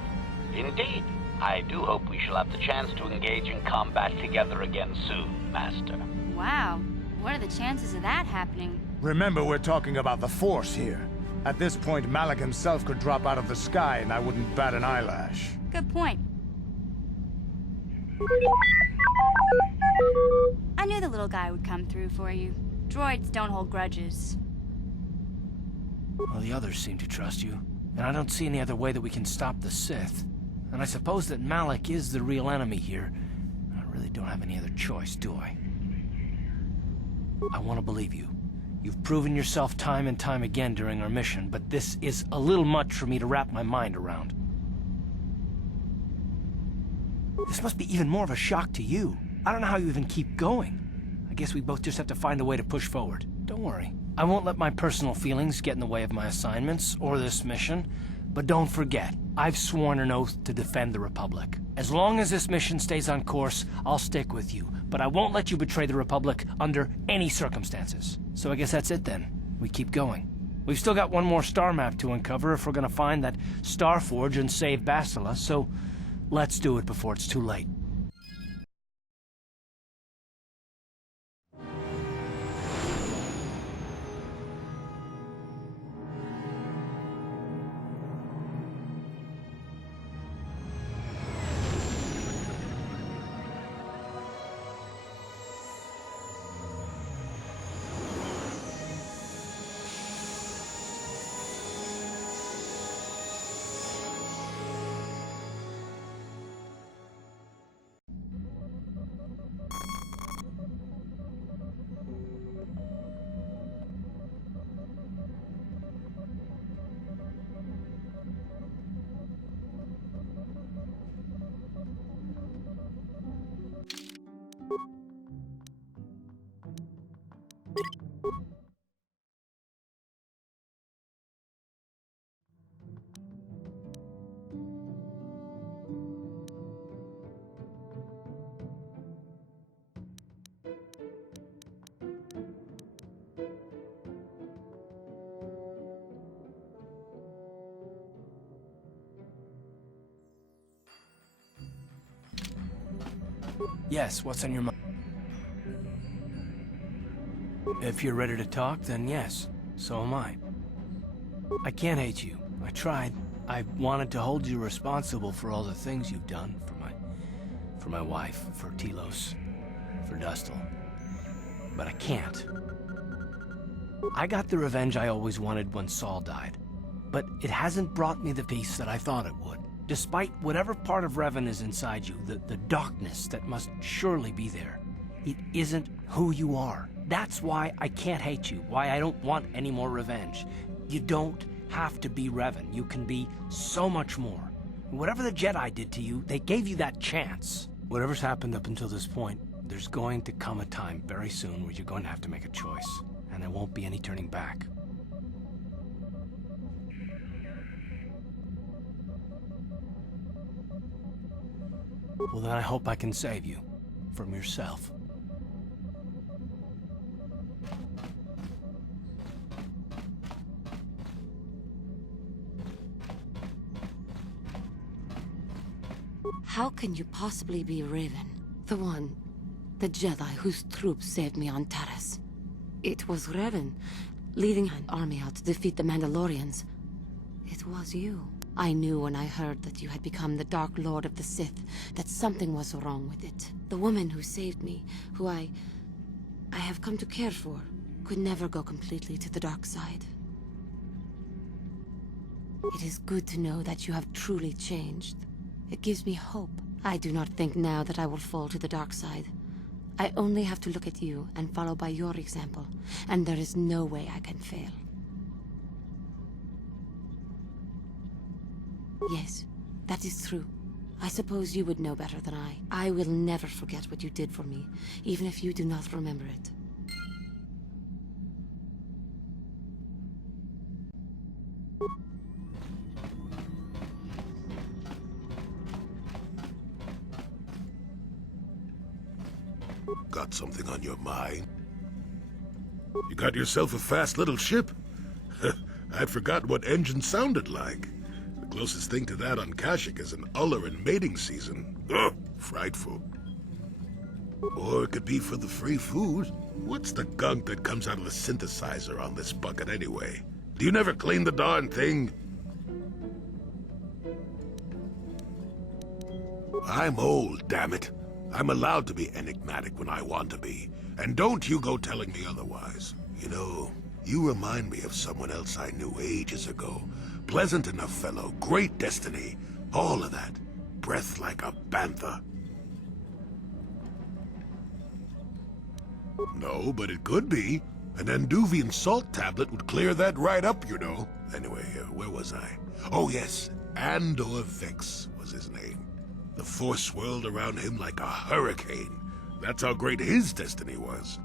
Indeed, I do hope we shall have the chance to engage in combat together again soon, Master. Wow. What are the chances of that happening? Remember, we're talking about the Force here. At this point, Malik himself could drop out of the sky and I wouldn't bat an eyelash. Good point. I knew the little guy would come through for you. Droids don't hold grudges. Well, the others seem to trust you, and I don't see any other way that we can stop the Sith. And I suppose that Malik is the real enemy here. I really don't have any other choice, do I? I want to believe you. You've proven yourself time and time again during our mission, but this is a little much for me to wrap my mind around. This must be even more of a shock to you. I don't know how you even keep going. I guess we both just have to find a way to push forward. Don't worry. I won't let my personal feelings get in the way of my assignments or this mission. But don't forget, I've sworn an oath to defend the Republic. As long as this mission stays on course, I'll stick with you. But I won't let you betray the Republic under any circumstances. So I guess that's it then. We keep going. We've still got one more star map to uncover if we're gonna find that Starforge and save Bastila, so let's do it before it's too late. Yes, what's on your mind? If you're ready to talk, then yes. So am I. I can't hate you. I tried. I wanted to hold you responsible for all the things you've done for my wife, for Telos, for Dustil. But I can't. I got the revenge I always wanted when Saul died. But it hasn't brought me the peace that I thought it would. Despite whatever part of Revan is inside you, the darkness that must surely be there, it isn't who you are. That's why I can't hate you, why I don't want any more revenge. You don't have to be Revan. You can be so much more. Whatever the Jedi did to you, they gave you that chance. Whatever's happened up until this point, there's going to come a time very soon where you're going to have to make a choice, and there won't be any turning back. Well, then I hope I can save you. From yourself. How can you possibly be Raven? The Jedi whose troops saved me on Taris. It was Revan, leading an army out to defeat the Mandalorians. It was you. I knew when I heard that you had become the Dark Lord of the Sith, that something was wrong with it. The woman who saved me, who I have come to care for, could never go completely to the dark side. It is good to know that you have truly changed. It gives me hope. I do not think now that I will fall to the dark side. I only have to look at you and follow by your example, and there is no way I can fail. Yes, that is true. I suppose you would know better than I. I will never forget what you did for me, even if you do not remember it. Got something on your mind? You got yourself a fast little ship? I'd forgotten what engine sounded like. The closest thing to that on Kashyyyk is an Uller in mating season. Ugh, frightful. Or it could be for the free food. What's the gunk that comes out of the synthesizer on this bucket anyway? Do you never clean the darn thing? I'm old, damn it. I'm allowed to be enigmatic when I want to be. And don't you go telling me otherwise. You know, you remind me of someone else I knew ages ago. Pleasant enough fellow, great destiny, all of that. breath like a bantha. No, but it could be. An Anduvian salt tablet would clear that right up, you know. Anyway, where was I? Oh yes, Andor Vex was his name. The Force swirled around him like a hurricane. That's how great his destiny was.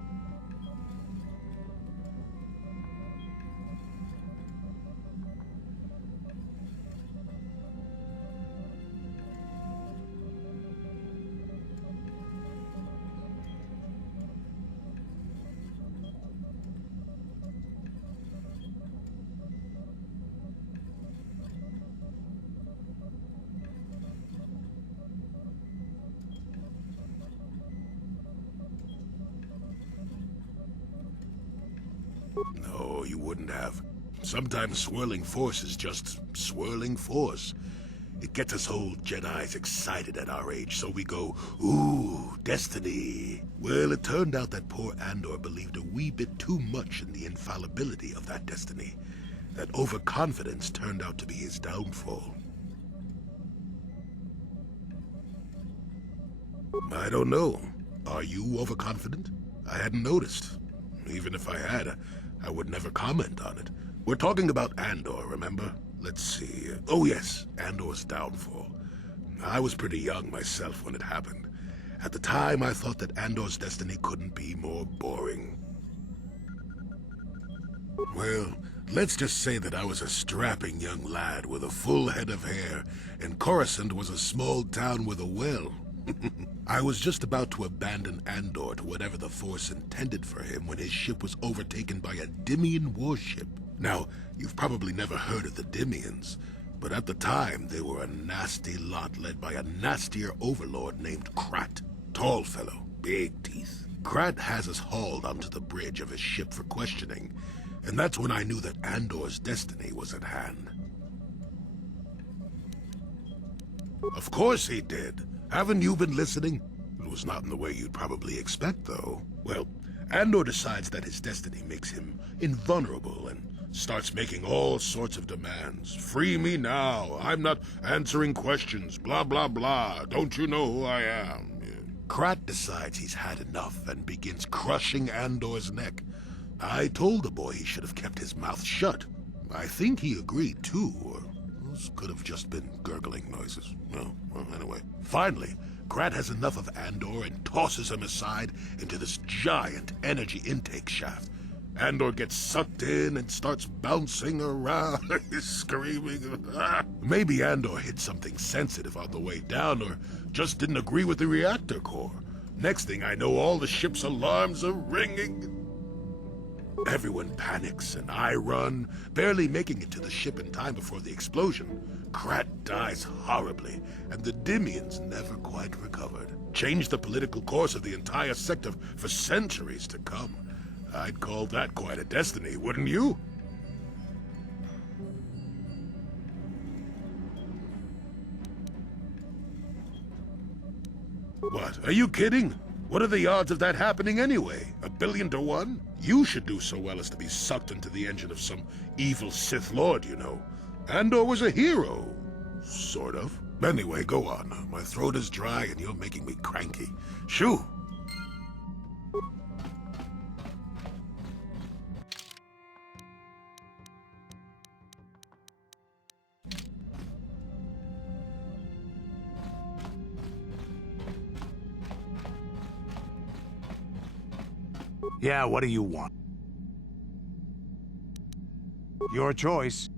No, you wouldn't have. Sometimes swirling force is just swirling force. It gets us old Jedis excited at our age, so we go, ooh, destiny. Well, it turned out that poor Andor believed a wee bit too much in the infallibility of that destiny. That overconfidence turned out to be his downfall. I don't know. Are you overconfident? I hadn't noticed. Even if I had, I would never comment on it. We're talking about Andor, remember? Let's see. Oh yes, Andor's downfall. I was pretty young myself when it happened. At the time, I thought that Andor's destiny couldn't be more boring. Well, let's just say that I was a strapping young lad with a full head of hair, and Coruscant was a small town with a well. I was just about to abandon Andor to whatever the Force intended for him when his ship was overtaken by a Dimian warship. Now, you've probably never heard of the Dimians, but at the time they were a nasty lot led by a nastier overlord named Krat. Tall fellow, big teeth. Krat has us hauled onto the bridge of his ship for questioning, and that's when I knew that Andor's destiny was at hand. Of course he did. Haven't you been listening? It was not in the way you'd probably expect, though. Well, Andor decides that his destiny makes him invulnerable and starts making all sorts of demands. Free me now. I'm not answering questions. Blah, blah, blah. Don't you know who I am? Krat decides he's had enough and begins crushing Andor's neck. I told the boy he should have kept his mouth shut. I think he agreed, too, or those could have just been gurgling noises. Well, anyway. Finally, Krat has enough of Andor and tosses him aside into this giant energy intake shaft. Andor gets sucked in and starts bouncing around, screaming. Maybe Andor hit something sensitive on the way down, or just didn't agree with the reactor core. Next thing I know, all the ship's alarms are ringing. Everyone panics, and I run, barely making it to the ship in time before the explosion. Krat dies horribly, and the Dimians never quite recovered. Changed the political course of the entire sector for centuries to come. I'd call that quite a destiny, wouldn't you? What, are you kidding? What are the odds of that happening anyway? 1,000,000,000 to 1? You should do so well as to be sucked into the engine of some evil Sith Lord, you know. Andor was a hero. Sort of. Anyway, go on. My throat is dry and you're making me cranky. Shoo! Yeah, what do you want? Your choice.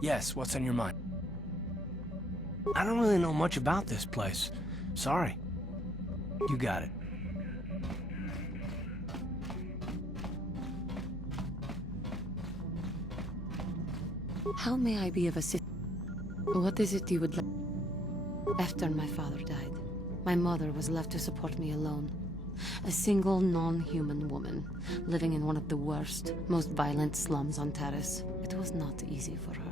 Yes, what's on your mind? I don't really know much about this place. Sorry. You got it. How may I be of assistance? What is it you would like? After my father died, my mother was left to support me alone. A single non-human woman, living in one of the worst, most violent slums on Taris. It was not easy for her.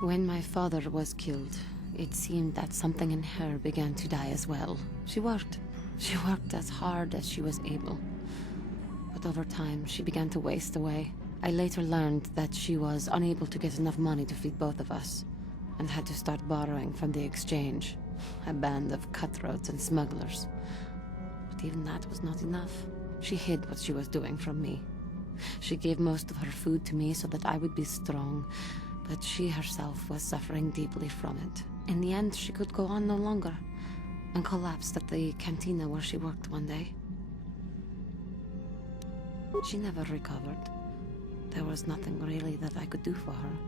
When my father was killed, it seemed that something in her began to die as well. She worked. She worked as hard as she was able. But over time, she began to waste away. I later learned that she was unable to get enough money to feed both of us, and had to start borrowing from the exchange, a band of cutthroats and smugglers. But even that was not enough. She hid what she was doing from me. She gave most of her food to me so that I would be strong, but she herself was suffering deeply from it. In the end, she could go on no longer, and collapsed at the cantina where she worked one day. She never recovered. There was nothing really that I could do for her.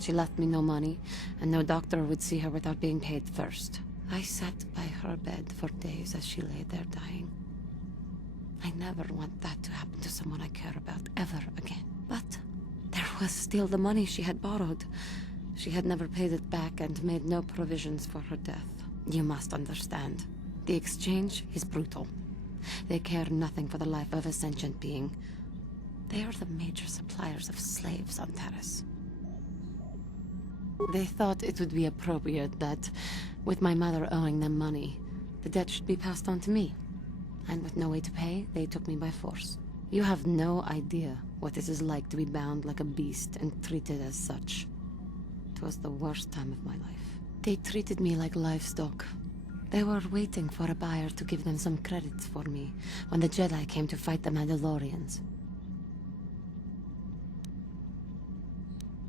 She left me no money, and no doctor would see her without being paid first. I sat by her bed for days as she lay there dying. I never want that to happen to someone I care about ever again. But there was still the money she had borrowed. She had never paid it back and made no provisions for her death. You must understand. The exchange is brutal. They care nothing for the life of a sentient being. They are the major suppliers of slaves on Taris. They thought it would be appropriate that, with my mother owing them money, the debt should be passed on to me. And with no way to pay, they took me by force. You have no idea what it is like to be bound like a beast and treated as such. It was the worst time of my life. They treated me like livestock. They were waiting for a buyer to give them some credits for me when the Jedi came to fight the Mandalorians.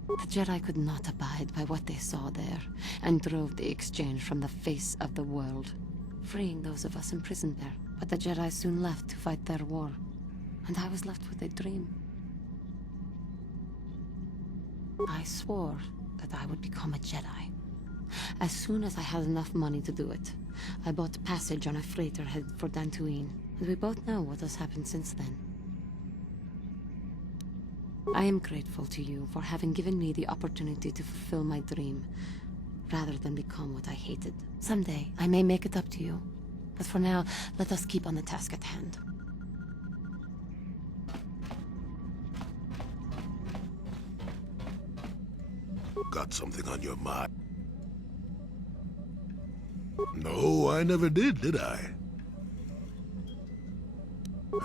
The Jedi could not abide by what they saw there, and drove the exchange from the face of the world, freeing those of us imprisoned there. But the Jedi soon left to fight their war, and I was left with a dream. I swore that I would become a Jedi. As soon as I had enough money to do it, I bought passage on a freighter headed for Dantooine, and we both know what has happened since then. I am grateful to you for having given me the opportunity to fulfill my dream, rather than become what I hated. Someday, I may make it up to you, But for now, let us keep on the task at hand. Got something on your mind? No, I never did I?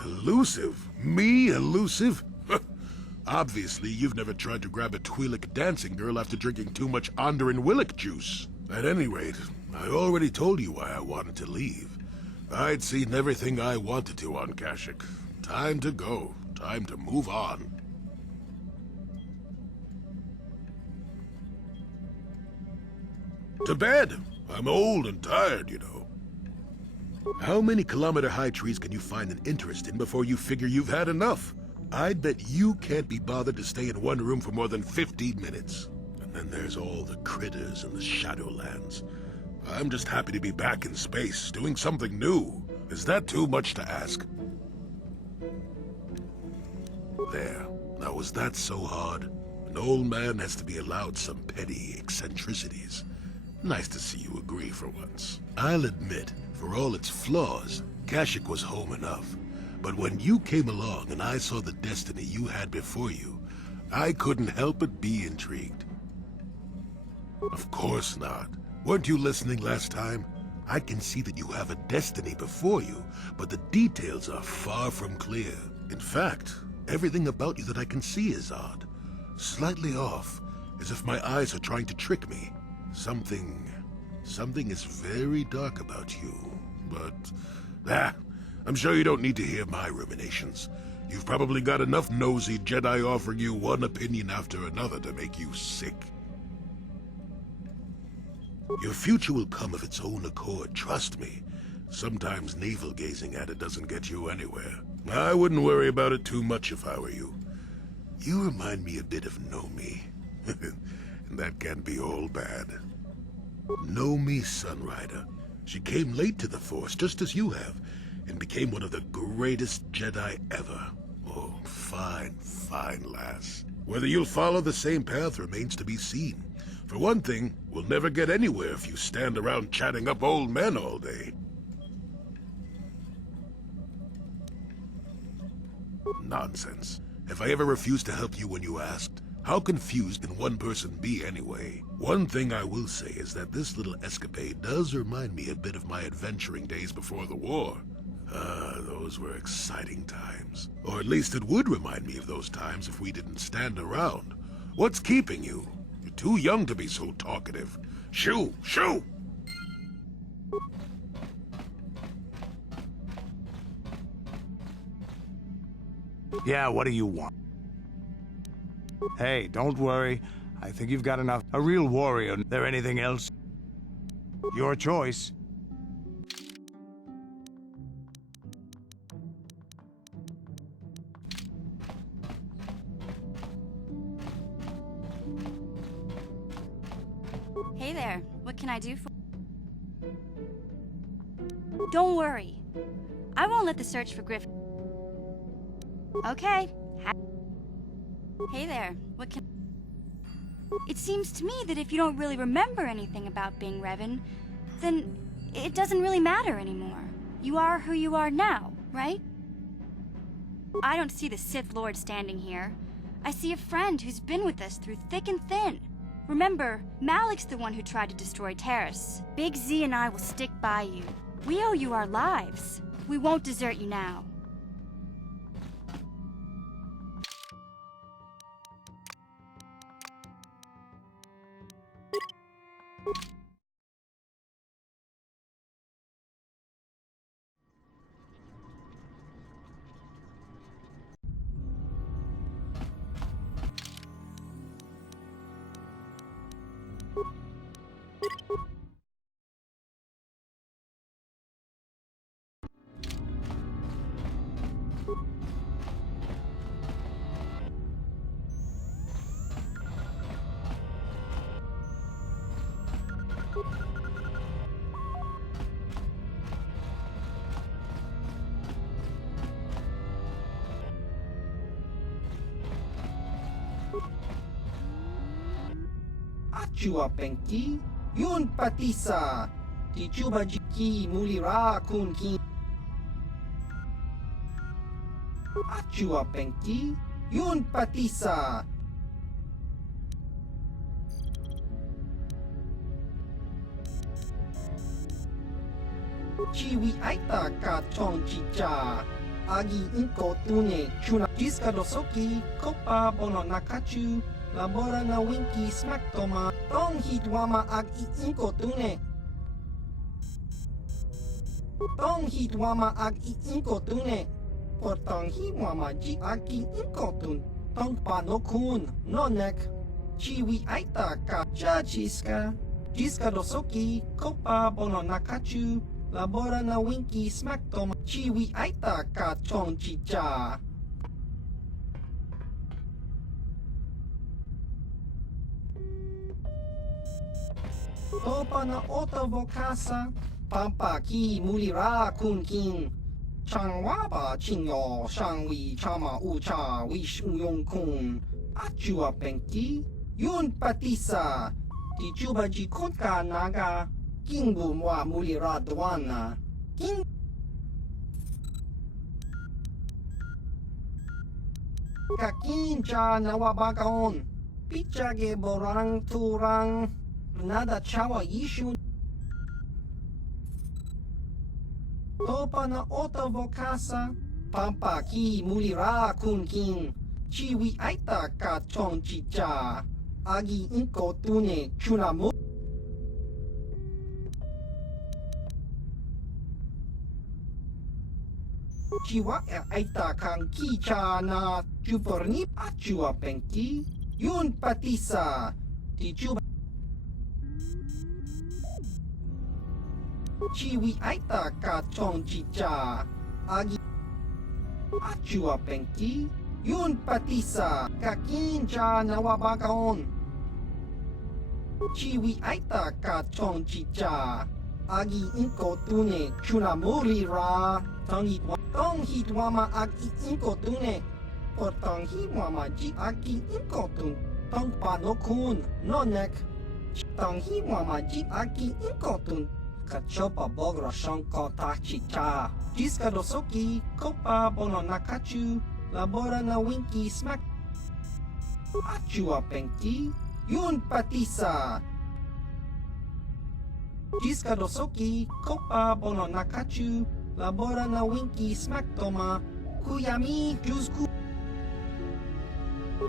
Elusive? Me, elusive? Obviously, you've never tried to grab a Twi'lek dancing girl after drinking too much Onderon Willick juice. At any rate, I already told you why I wanted to leave. I'd seen everything I wanted to on Kashyyyk. Time to go. Time to move on. To bed! I'm old and tired, you know. How many kilometer-high trees can you find an interest in before you figure you've had enough? I'd bet you can't be bothered to stay in one room for more than 15 minutes. And then there's all the critters in the Shadowlands. I'm just happy to be back in space, doing something new. Is that too much to ask? There. Now, was that so hard? An old man has to be allowed some petty eccentricities. Nice to see you agree for once. I'll admit, for all its flaws, Kashyyyk was home enough. But when you came along and I saw the destiny you had before you, I couldn't help but be intrigued. Of course not. Weren't you listening last time? I can see that you have a destiny before you, but the details are far from clear. In fact, everything about you that I can see is odd. Slightly off, as if my eyes are trying to trick me. Something is very dark about you, but, I'm sure you don't need to hear my ruminations. You've probably got enough nosy Jedi offering you one opinion after another to make you sick. Your future will come of its own accord, trust me. Sometimes navel-gazing at it doesn't get you anywhere. I wouldn't worry about it too much if I were you. You remind me a bit of Nomi. And that can be all bad. Nomi Sunrider. She came late to the Force, just as you have, and became one of the greatest Jedi ever. Oh, fine lass. Whether you'll follow the same path remains to be seen. For one thing, we'll never get anywhere if you stand around chatting up old men all day. Nonsense. Have I ever refused to help you when you asked? How confused can one person be anyway? One thing I will say is that this little escapade does remind me a bit of my adventuring days before the war. Those were exciting times. Or at least it would remind me of those times if we didn't stand around. What's keeping you? You're too young to be so talkative. Shoo! Shoo! Yeah, what do you want? Hey, don't worry. I think you've got enough. A real warrior. There anything else? Your choice. Hey there, what can I do for... Don't worry. I won't let the search for Griffin... Okay. Hey there, what can... It seems to me that if you don't really remember anything about being Revan, then it doesn't really matter anymore. You are who you are now, right? I don't see the Sith Lord standing here. I see a friend who's been with us through thick and thin. Remember, Malik's the one who tried to destroy Taris. Big Z and I will stick by you. We owe you our lives. We won't desert you now. Chua Penki, yun pati sa Tichuba ki mulira kun ki Achua penki yun patisa Chiwi aita ka chong chicha Agi inko tune chuna Jiska dosoki kopa bono nakachu Labora na winki smack toma Tong hitwama ag inko tune Tong hitwama ag inko tune Portong hiwama ji agi inko tun Tong panokun nonek Chiwi aita ka chachiska Jiska dosoki kopa bono nakachu Labora na winki smack toma Chiwi aita ka chong chicha Topa na oto vokasa Pampa ki mulira kun king Changwaba chinyo shangwi chama ucha wish uyong kun Achua penki Yun patisa Di juba ji kotka naga Kingbu mwa mulira dwana King Kakincha nawabakaon Pichage borang turang Nada chawa yishu Topa na oto vokasa Pampa ki mulira kun king Chiwi aita ka chong chicha Agi inko tune chunamu Chiwa aita kang kicha na Chuporni achua penki Yun patisa Di chuba Chiwi aita ka chong chicha Agi Achua penki Yun patisa Kakincha nawabakaon Chiwi aita ka chong chicha Agi inko tune chunamuri ra Tong hitwama agi inko tune Portong hiwama ji agi inko tun Tong panokun nonek Tong hiwama ji agi inko tun Kachopa bogro shonko tachicha Jiska dosoki kopa bono nakachu Labora na winki smack Achua penki Yun patisa Jiska dosoki kopa bono nakachu Labora na winki smack toma Kuyami jusku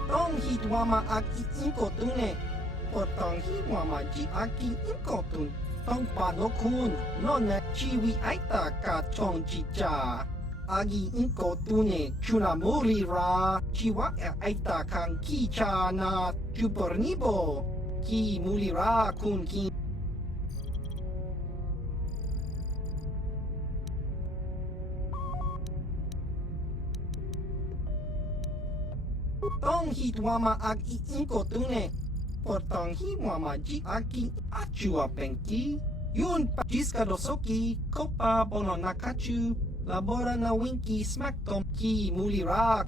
Tong hitwama agi inko tune Portong hiwama ji agi inko tun Tong panokun nonek chiwi aita ka chong chicha Agi inko tune chunamuri ra Chiwa aita kang kicha na chupornibo Ki mulira kun ki Tong hitwama agi inko tune Portong hiwama ji agi achua penki Yun jiska dosoki kopa bono nakachu Labora na winki smack tom ki mulira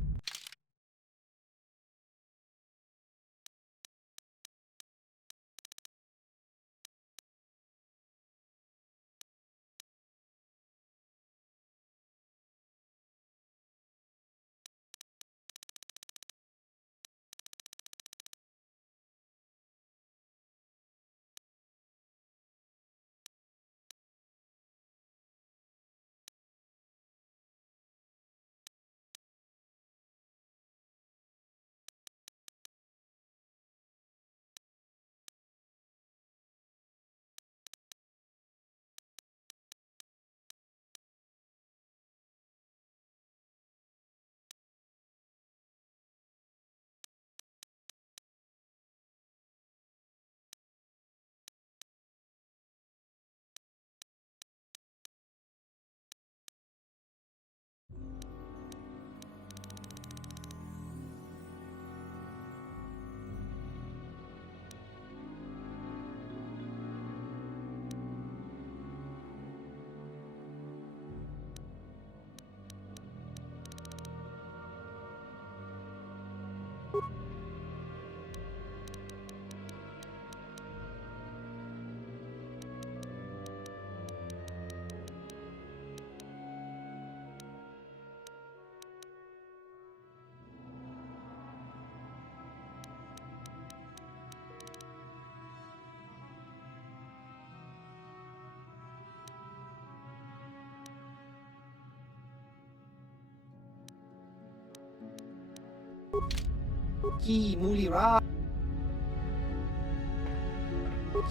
Ki mulira.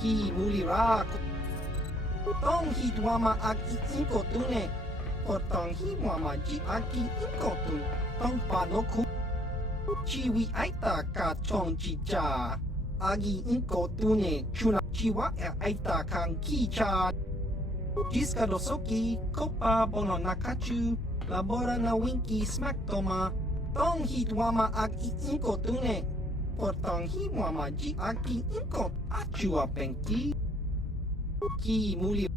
Ki mulira. Tong hitwama ag iinkotune. Potong himwama ji aki inkotun. Tong panoku. Chiwi aita ka chong chicha. Agi inkotune. Chuna chiwa aita kang kicha. Jiska dosoki. Kopa bono nakachu. Labora na winki smack toma. Tong hitwama ag iinkotune. Potong himwama ji aki inkot. Achua penki. Ki muli.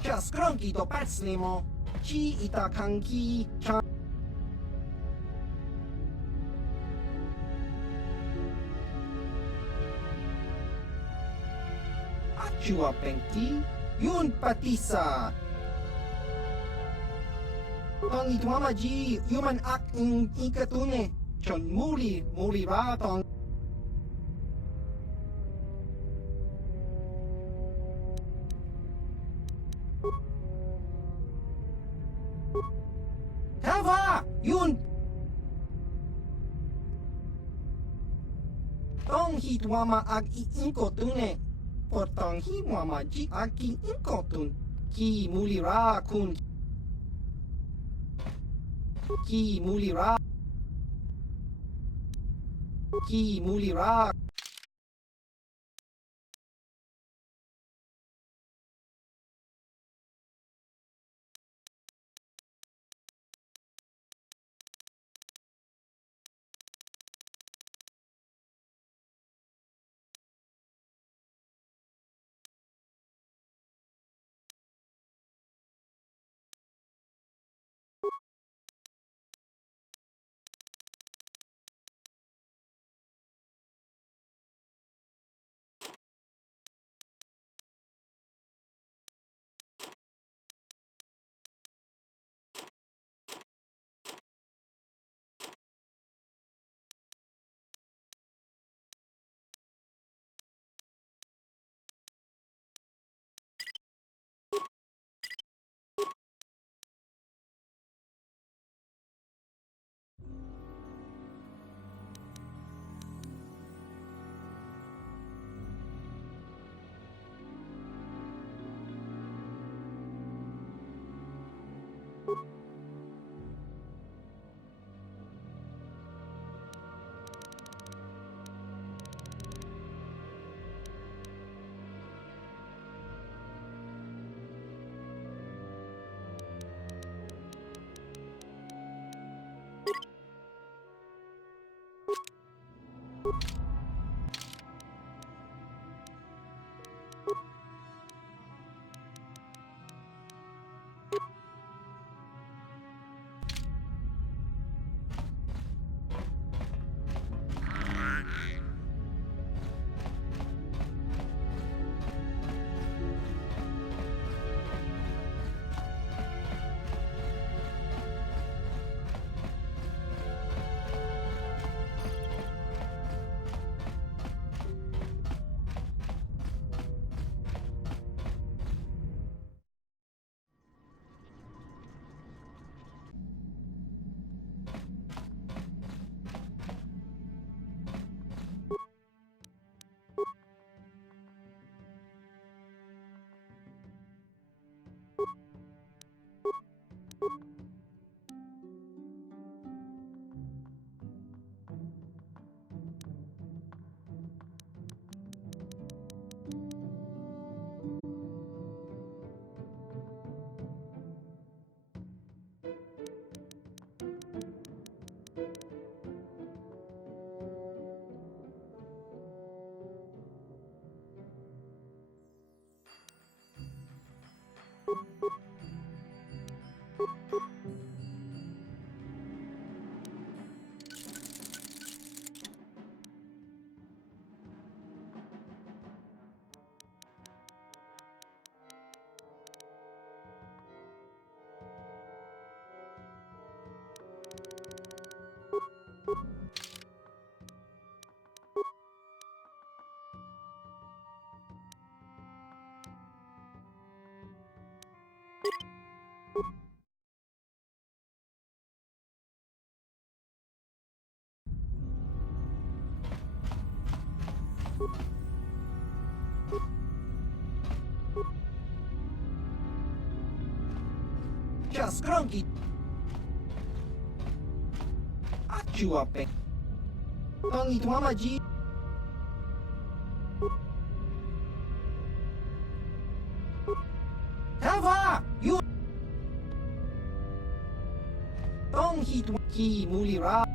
Just Grunky to Patslimo. chi ita kanki chan Achua pengki yun patisa tong itwama ji human ak in ikatune chon muri ra tong Hava yun tong hitwama ak ikotune potong hitwama ji ak ikotun ki muri ra kun ki muri ra Just cranky. Achua peng. Tong itwama ji. Hava you. Tong hitwa ki muri ra.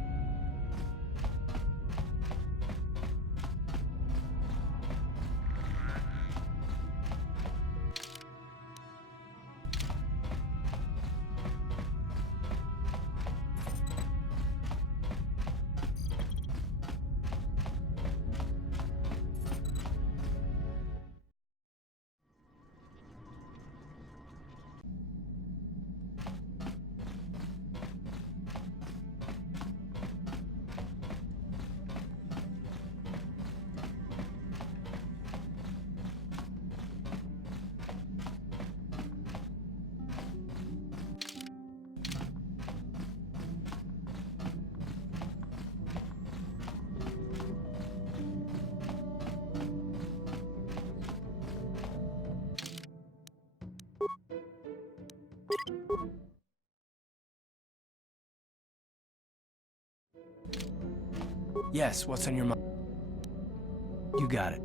Yes, what's on your mind? You got it.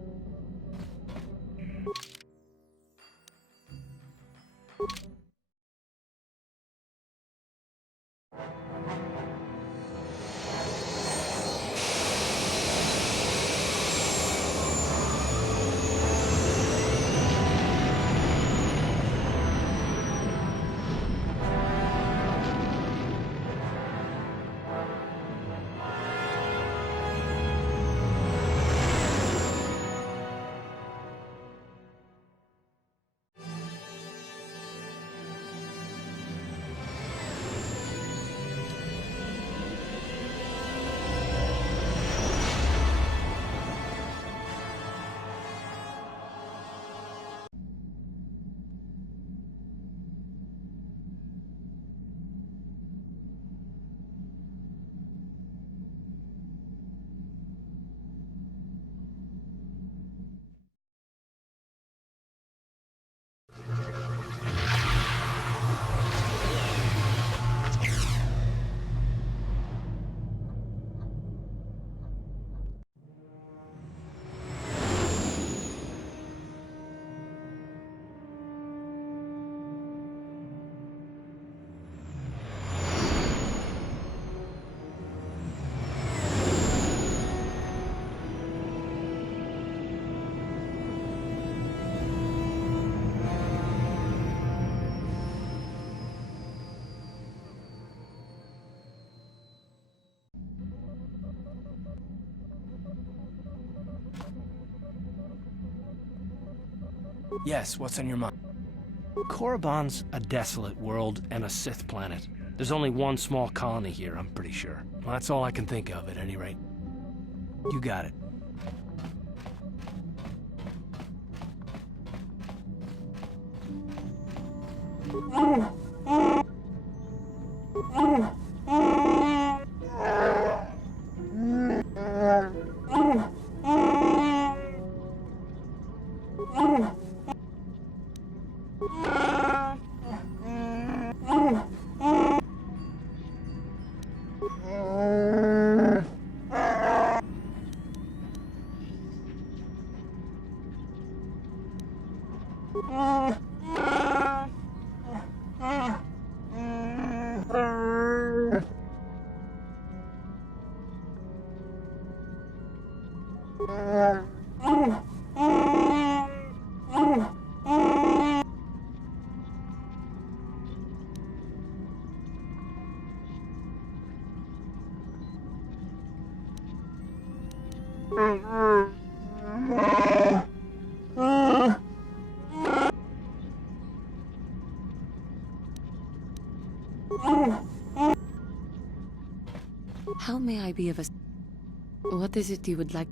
Yes, what's on your mind? Korriban's a desolate world and a Sith planet. There's only one small colony here, I'm pretty sure. Well, that's all I can think of, at any rate. You got it. How may I be of What is it you would like?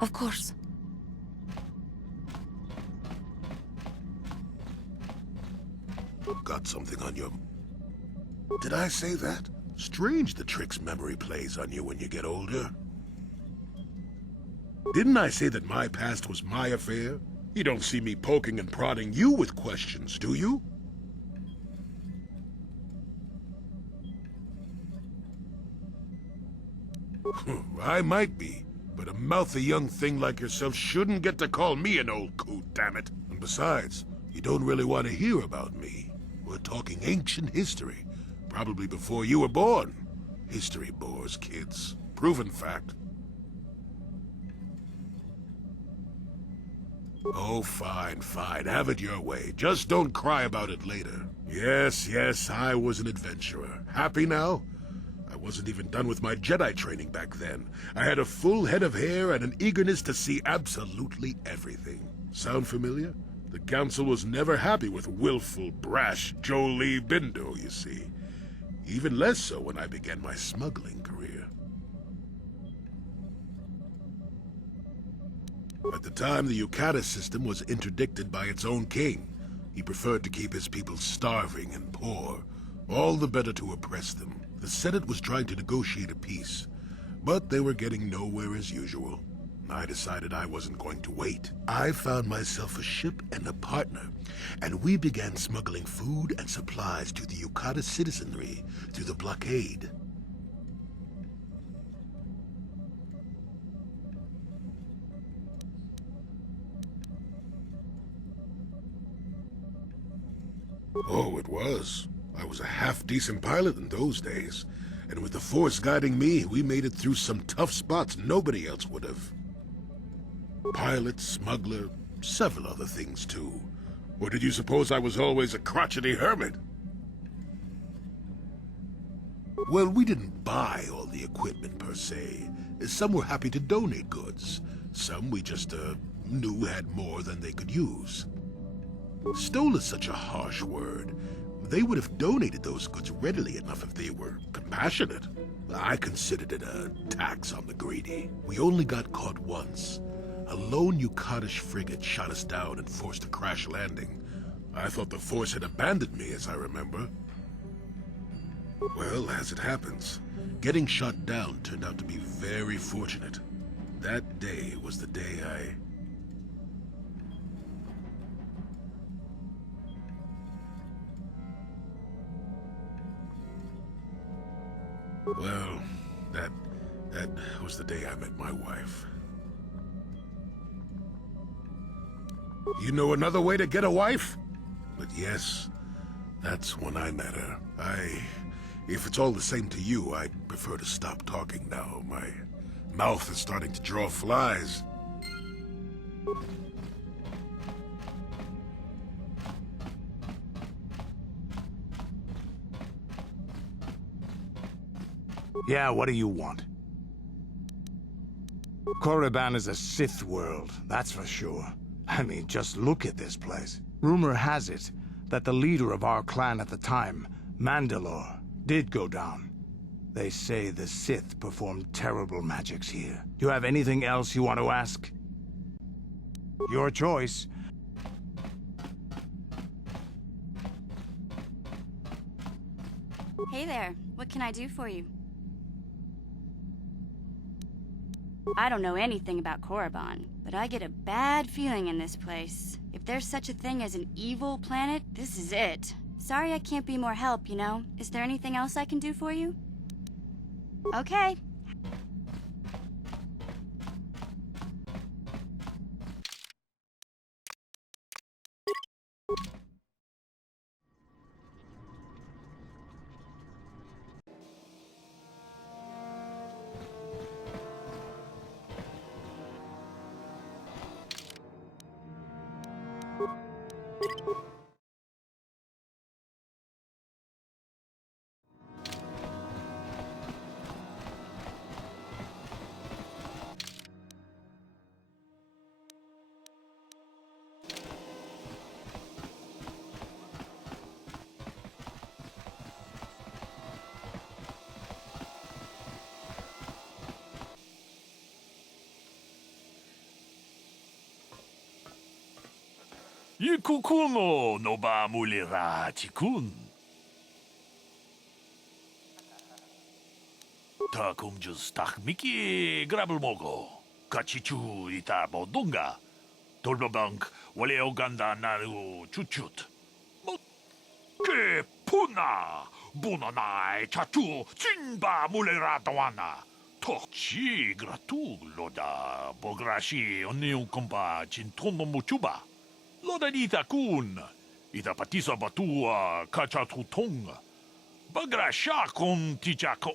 Of course. Got something on your... Did I say that? Strange the tricks memory plays on you when you get older. Didn't I say that my past was my affair? You don't see me poking and prodding you with questions, do you? I might be, but a mouthy young thing like yourself shouldn't get to call me an old coot, damn it. And besides, you don't really want to hear about me. We're talking ancient history, probably before you were born. History bores kids. Proven fact. Oh, fine, fine. Have it your way. Just don't cry about it later. Yes, yes, I was an adventurer. Happy now? I wasn't even done with my Jedi training back then. I had a full head of hair and an eagerness to see absolutely everything. Sound familiar? The Council was never happy with willful, brash Jolee Bindo, you see. Even less so when I began my smuggling career. At the time, the Yukata system was interdicted by its own king. He preferred to keep his people starving and poor, all the better to oppress them. The Senate was trying to negotiate a peace, but they were getting nowhere as usual. I decided I wasn't going to wait. I found myself a ship and a partner, and we began smuggling food and supplies to the Yukata citizenry through the blockade. Oh, it was. I was a half-decent pilot in those days. And with the Force guiding me, we made it through some tough spots nobody else would have. Pilot, smuggler, several other things too. Or did you suppose I was always a crotchety hermit? Well, we didn't buy all the equipment per se. Some were happy to donate goods. Some we just, knew had more than they could use. Stole is such a harsh word. They would have donated those goods readily enough if they were compassionate. I considered it a tax on the greedy. We only got caught once. A lone Yukatish frigate shot us down and forced a crash landing. I thought the Force had abandoned me, as I remember. Well, as it happens, getting shot down turned out to be very fortunate. That day was the day I... Well, that was the day I met my wife. You know another way to get a wife? But yes, that's when I met her. If it's all the same to you, I'd prefer to stop talking now. My mouth is starting to draw flies. Yeah, what do you want? Korriban is a Sith world, that's for sure. I mean, just look at this place. Rumor has it that the leader of our clan at the time, Mandalore, did go down. They say the Sith performed terrible magics here. Do you have anything else you want to ask? Your choice. Hey there, what can I do for you? I don't know anything about Korriban, but I get a bad feeling in this place. If there's such a thing as an evil planet, this is it. Sorry I can't be more help, you know? Is there anything else I can do for you? Okay. Ikukuno no ba mulira tikun. Takum just takmiki grabelmogo. Kachichu ita bodunga. Tolbabank wale oganda naru chuchut. Ke puna. Bunanai chachu chinba mulira tawana. Tochi gratu loda. Bograshi oniu kompa chintono muchuba. Loda ita kun, ita patisa batua kachatutong, bagrasha kun tijaka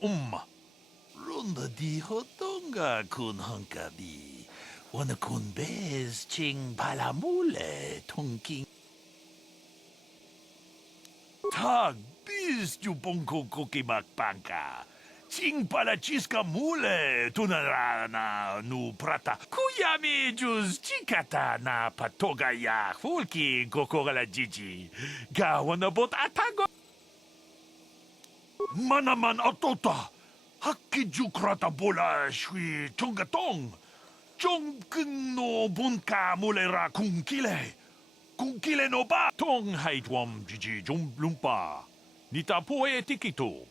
Runda di hotonga kun hankabi, wana kun bez ching palamule tonking. Tag biz jubonko kokimak panka. Ching palachiska mule tunarana nu prata kuyami juz chikata na patoga ya fulki kokora jiji gawana bot atago manaman otota hakki jukrata bola shui tongatong chongkung no bunka mulera kunkile no ba tong haitwam jiji lumpa nita poe tikito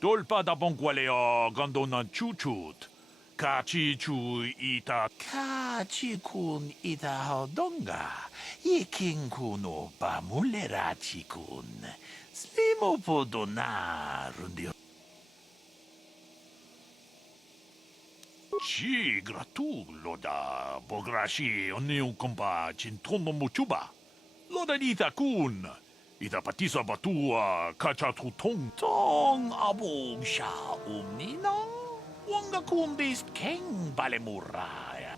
Dolpa da bongualeo gandona chuchut. Kachi chu ita. Kachi kun ita hodonga. Iking kuno pa mulerachi kun. Slimo podona rundio. Chi gratu loda. Bograshi oniu kompa chintono muchuba. Loda nita kun. Ida patisa batua kachatutong tong abong siya umninang wanga kundis keng balemuraya.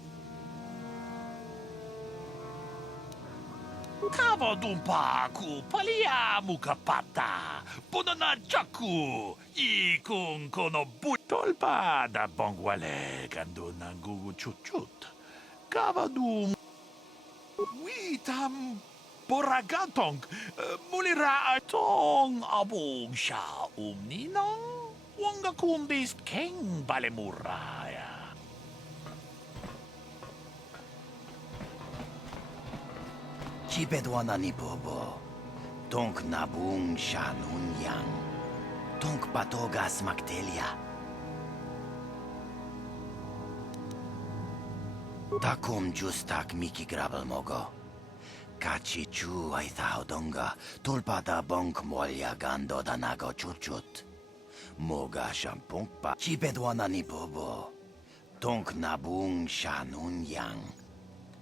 Kava dumpa ku palia mukapata punana jaku ikung kono butolpa da bongwale kando nangu chuchut. Kava dum witam boragantong mulira tong abong siya umninang wanga kundis keng balemuraya. Chipedwana ni bobo. Tonk nabung siya nunyang. Tonk patogas magtelia. Takom justak miki grabel mogo. Kachi chu ay thaudonga. Tulpada bonk molya gando danago chuchut. Moga shampong pa. Chipedwana ni bobo. Tonk nabung siya nunyang.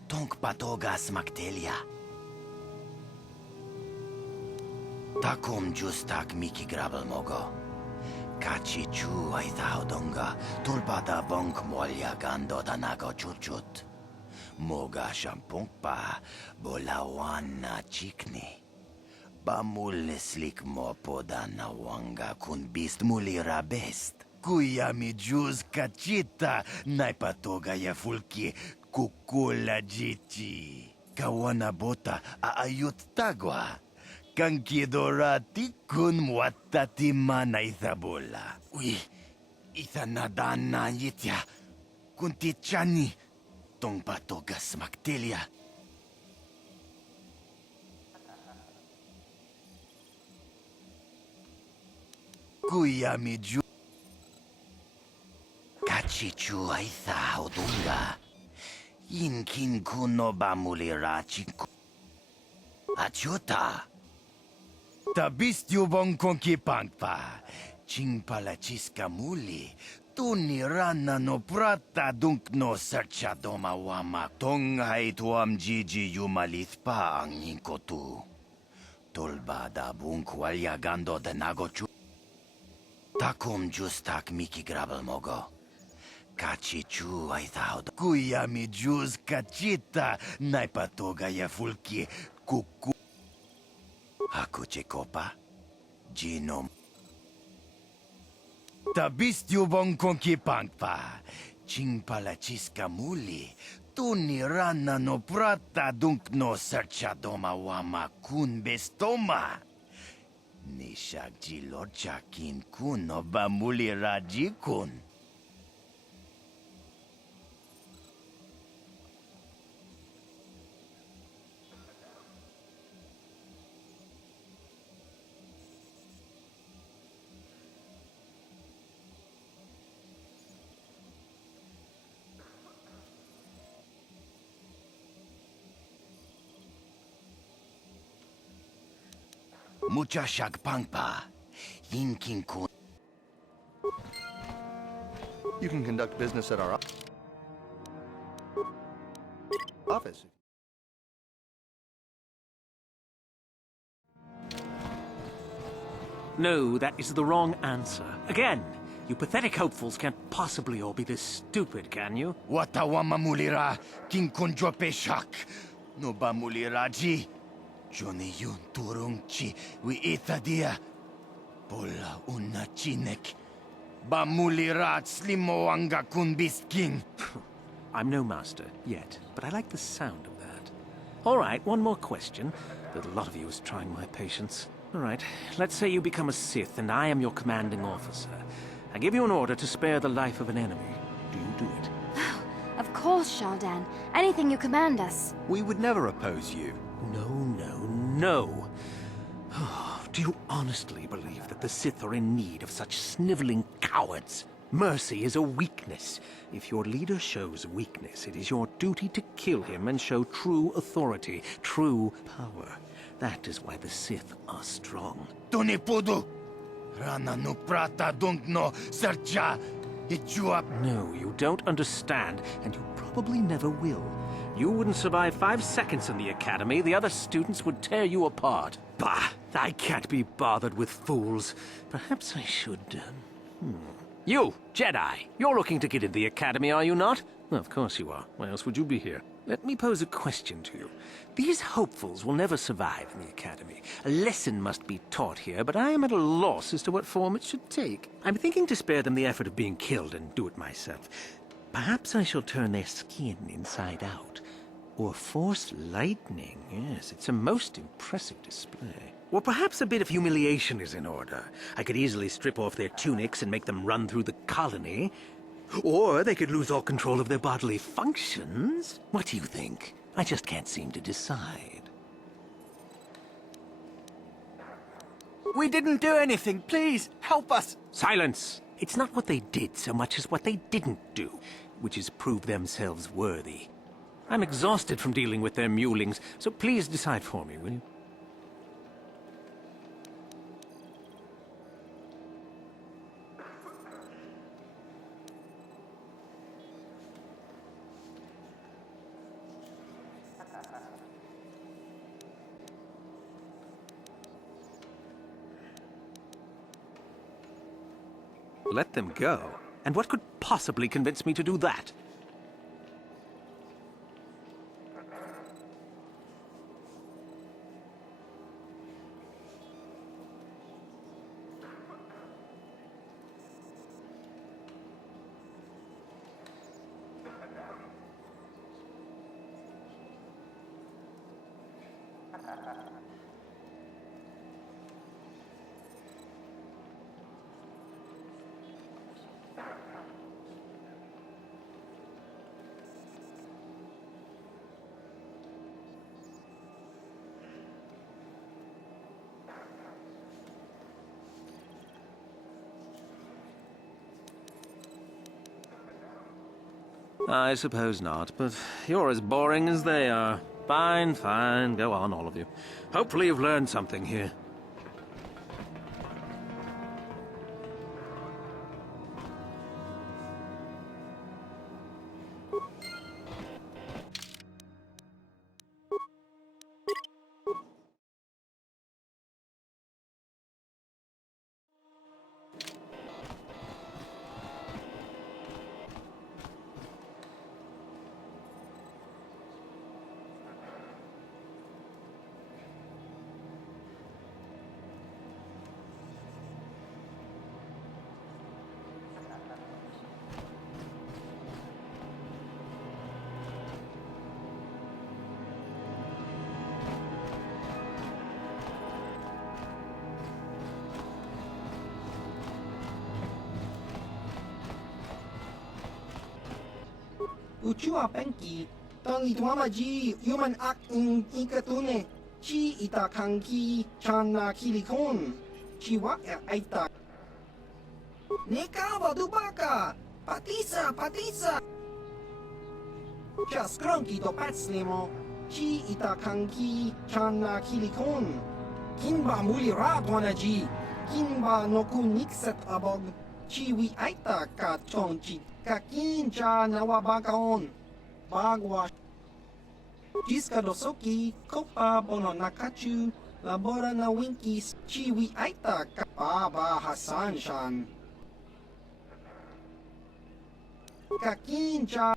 Tonk patogas magtelia. Takom justak miki grabel mogo. Kachi chu ay thaudonga. Tulpada bonk molya gando danago chuchut. Moga shampong pa bolawan na chikni. Bamulislik mo poda na wanga kun bist mulira best. Kuya mi juz kachita naipatoga ya fulki kukula jichi. Kawana bota aayut tagwa. Kankidorati kun muatati mana ithabola. Uy, ithanadana yitya. Kuntichani. Tong patogas magtelia. Kuya midju. Kachichu ay thaudunga. Inkin kuno ba mulirachi ko. Achuta. Tabistyo bong konkipangpa. Ching palachiska muli. Tunirana no prata dunk no sercha doma wama. Tong hay tuam jiji yumalit pa ang inkotu. Tolbada bunk walyagando de nagochu. Takom justak miki grabel mogo. Kachichu ay thaud. Kuya mi juz kachita. Naipatoga ya fulki kuku. Ako chekopa. Ginom. Tabistyo bong konkipangpa. Ching palachiska muli. Tunirana no prata dunk no sercha doma wama kun bestoma. Nishag jilorcha kin kun no ba muli raji kun. Mucha shagpangpa. Yinkin kun. You can conduct business at our office. No, that is the wrong answer. Again, you pathetic hopefuls can't possibly all be this stupid, can you? Watawama mulira. King kunjope shak. No ba mulira ji. Johnny yun turung chi. We itadia. Pola una chinek. Ba mulira slimo anga kun king. I'm no master, yet, but I like the sound of that. All right, one more question. The lot of you is trying my patience. All right, let's say you become a Sith and I am your commanding officer. I give you an order to spare the life of an enemy. Do you do it? Of course, Shaldan. Anything you command us. We would never oppose you. No, no, no. Do you honestly believe that the Sith are in need of such sniveling cowards? Mercy is a weakness. If your leader shows weakness, it is your duty to kill him and show true authority, true power. That is why the Sith are strong. Tuni pudu. Rana no prata dunk no sercha. No, you don't understand, and you probably never will. You wouldn't survive 5 seconds in the academy. The other students would tear you apart. Bah! I can't be bothered with fools. Perhaps I should, You, Jedi, you're looking to get in the Academy, are you not? Well, of course you are. Why else would you be here? Let me pose a question to you. These hopefuls will never survive in the Academy. A lesson must be taught here, but I am at a loss as to what form it should take. I'm thinking to spare them the effort of being killed and do it myself. Perhaps I shall turn their skin inside out. Or force lightning. Yes, it's a most impressive display. Or perhaps a bit of humiliation is in order. I could easily strip off their tunics and make them run through the colony. Or they could lose all control of their bodily functions. What do you think? I just can't seem to decide. We didn't do anything. Please, help us. Silence! It's not what they did so much as what they didn't do, which is prove themselves worthy. I'm exhausted from dealing with their mulings, so please decide for me, will you? Let them go? And what could possibly convince me to do that? I suppose not, but you're as boring as they are. Fine, fine. Go on, all of you. Hopefully you've learned something here. Uchua penki, tangi tuamaji, human ak in ikatune, chi itakanki, chana kilikon, chiwa aita. Nekawa dubaka, patisa, patisa. Just cranky to patslimo, chi itakanki, chana kilikon. Kinba muli radwanaji, kinba noku nikset abog, chiwi aita ka chonchi. Kakincha nawabakaon, bagwa. Jiska dosoki, kopa bono nakachu, labora na winkis, chiwi aita kapaba hasanshan. Kakincha.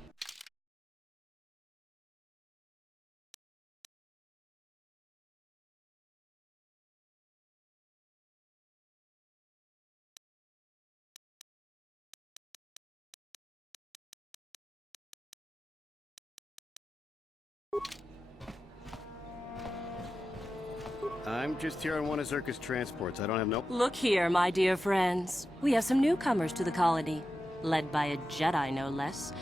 I'm just here on one of Zerka's transports. I don't have no... Look here, my dear friends. We have some newcomers to the colony. Led by a Jedi, no less.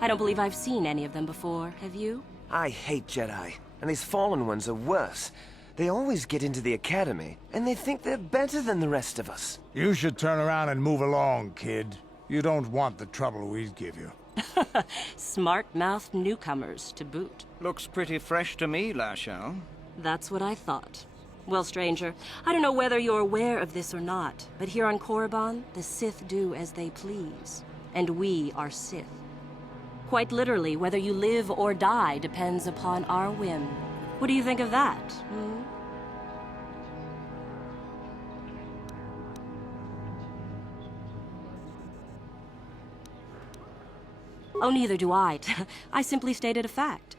I don't believe I've seen any of them before, have you? I hate Jedi, and these fallen ones are worse. They always get into the Academy, and they think they're better than the rest of us. You should turn around and move along, kid. You don't want the trouble we'd give you. Smart-mouthed newcomers, to boot. Looks pretty fresh to me, Lashao. That's what I thought. Well, stranger, I don't know whether you're aware of this or not, but here on Korriban, the Sith do as they please. And we are Sith. Quite literally, whether you live or die depends upon our whim. What do you think of that, Oh, neither do I. I simply stated a fact.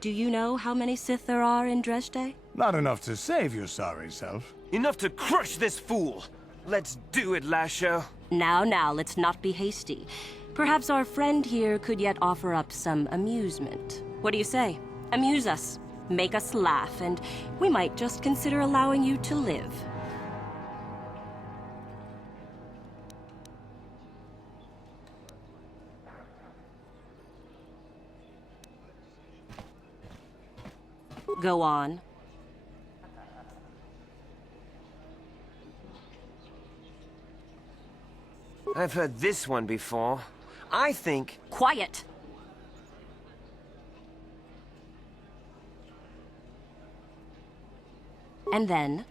Do you know how many Sith there are in Dresde? Not enough to save your sorry self. Enough to crush this fool! Let's do it, Lasho. Now, let's not be hasty. Perhaps our friend here could yet offer up some amusement. What do you say? Amuse us, make us laugh, and we might just consider allowing you to live. Go on. I've heard this one before. I think... Quiet! And then...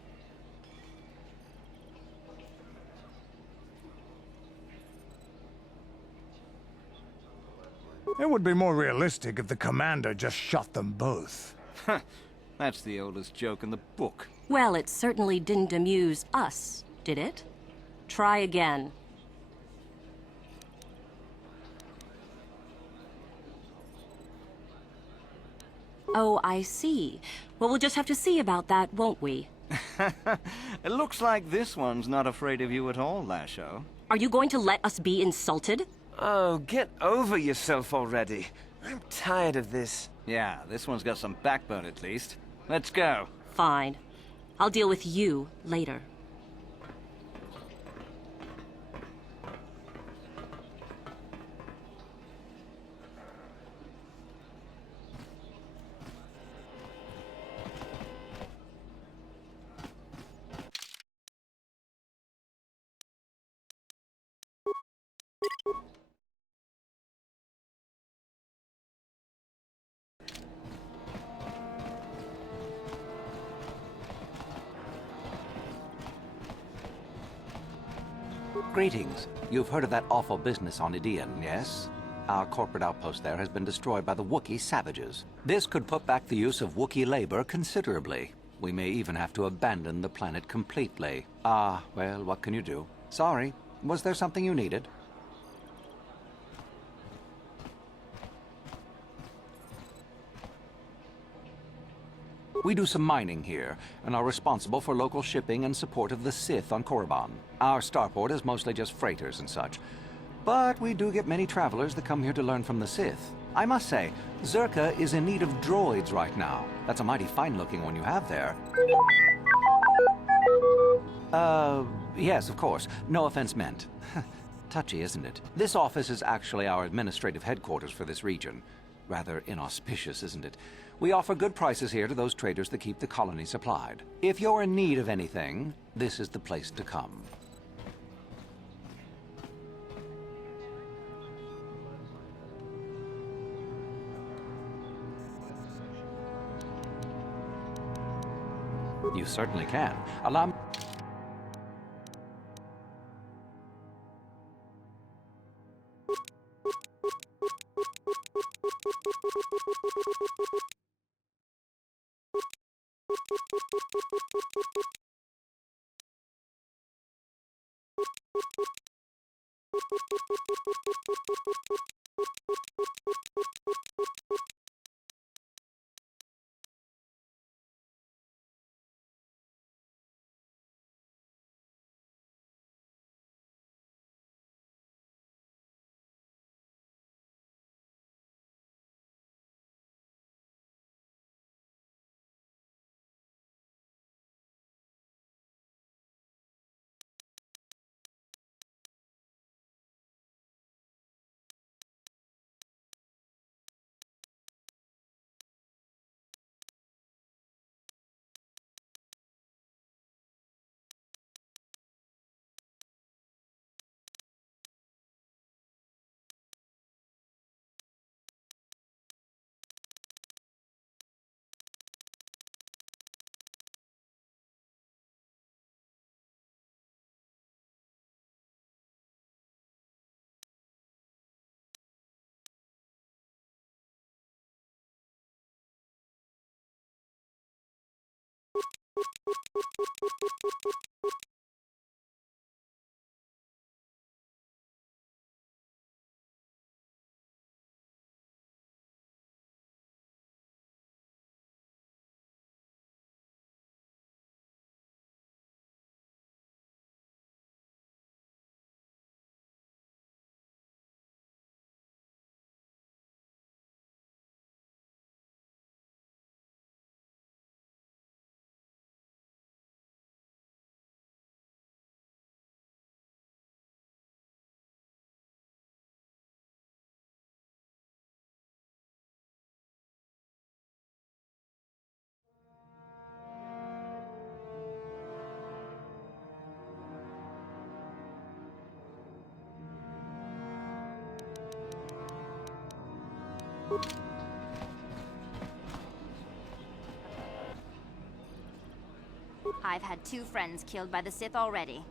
It would be more realistic if the commander just shot them both. That's the oldest joke in the book. Well, it certainly didn't amuse us, did it? Try again. Oh, I see. Well, we'll just have to see about that, won't we? It looks like this one's not afraid of you at all, Lasho. Are you going to let us be insulted? Oh, get over yourself already. I'm tired of this. Yeah, this one's got some backbone at least. Let's go. Fine. I'll deal with you later. Greetings. You've heard of that awful business on Idian, yes? Our corporate outpost there has been destroyed by the Wookiee savages. This could put back the use of Wookiee labor considerably. We may even have to abandon the planet completely. Well, what can you do? Sorry. Was there something you needed? We do some mining here, and are responsible for local shipping and support of the Sith on Korriban. Our starport is mostly just freighters and such. But we do get many travelers that come here to learn from the Sith. I must say, Zerka is in need of droids right now. That's a mighty fine-looking one you have there. Yes, of course. No offense meant. Touchy, isn't it? This office is actually our administrative headquarters for this region. Rather inauspicious, isn't it? We offer good prices here to those traders that keep the colony supplied. If you're in need of anything, this is the place to come. You certainly can. Allow me... I've had 2 friends killed by the Sith already.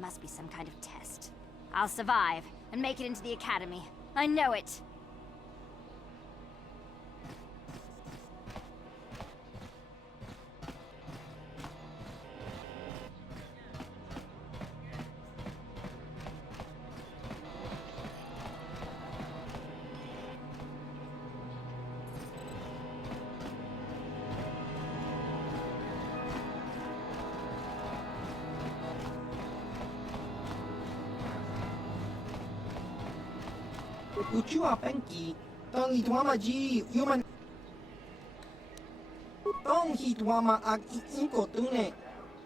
Must be some kind of test. I'll survive and make it into the Academy. I know it. Uchiwa Penki, Tong Hitwama Ji, Human. Tong Hitwama Ag Inkotune,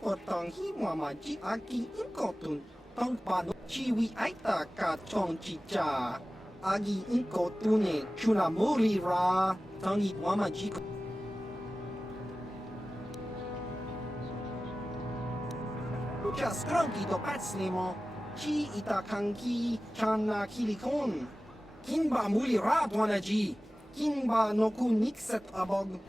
or Tong Hitwama Ji Aki Inkotun, Tong Pano Chiwi Aita Ka Chong Chicha, Agi Inkotune, Chunamuri Ra, Tong Hitwama Ji. Just Cronky to Patslimo, Chi Itakanki, Chana Kilikon. Kinba muli rat wanaji. Kinba noku nixet abog.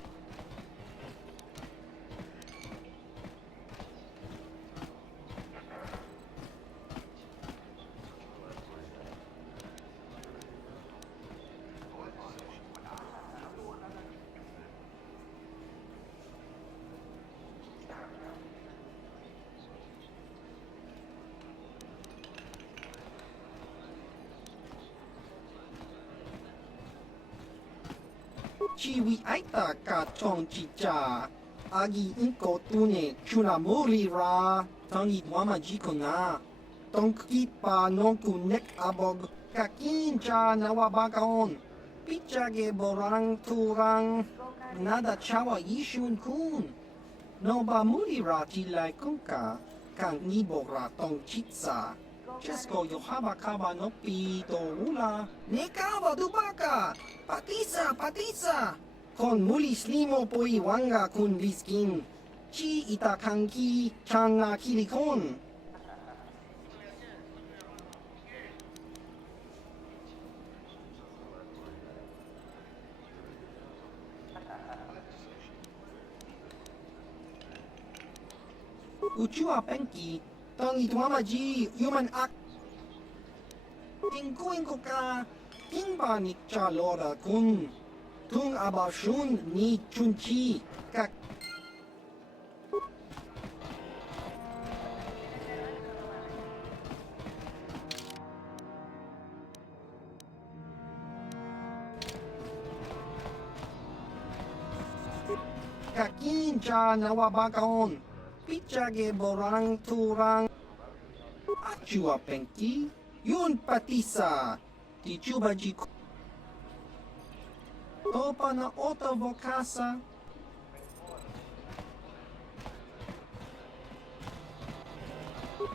Chiwi aita ka chong chicha. Agi inko tune chunamuri ra. Tangi wama jikona. Tonki pa nonku nek abog. Kakincha nawabakaon. Pichage borang turang. Nada chawa yishun kun. Noba muri ra tilai kunka. Kang nibo ra tong chitsa. Chesko yohaba kaba no pito ula. Nekaba dubaka. Patisa. Kon muli slimo poi wanga kun viskin. Chi itakanki chana kilikon. Uchiwa Penki, Tong Hitwama Ji, Human Act. Tingkuin ko ka, Tingba ni Chalora kun. Tung abashun ni chunchi, kak. Kakincha nawabakaon. Pichage borang turang. Achua Penki, Yun Patisa, Tichubaji. Topa na oto vokasa.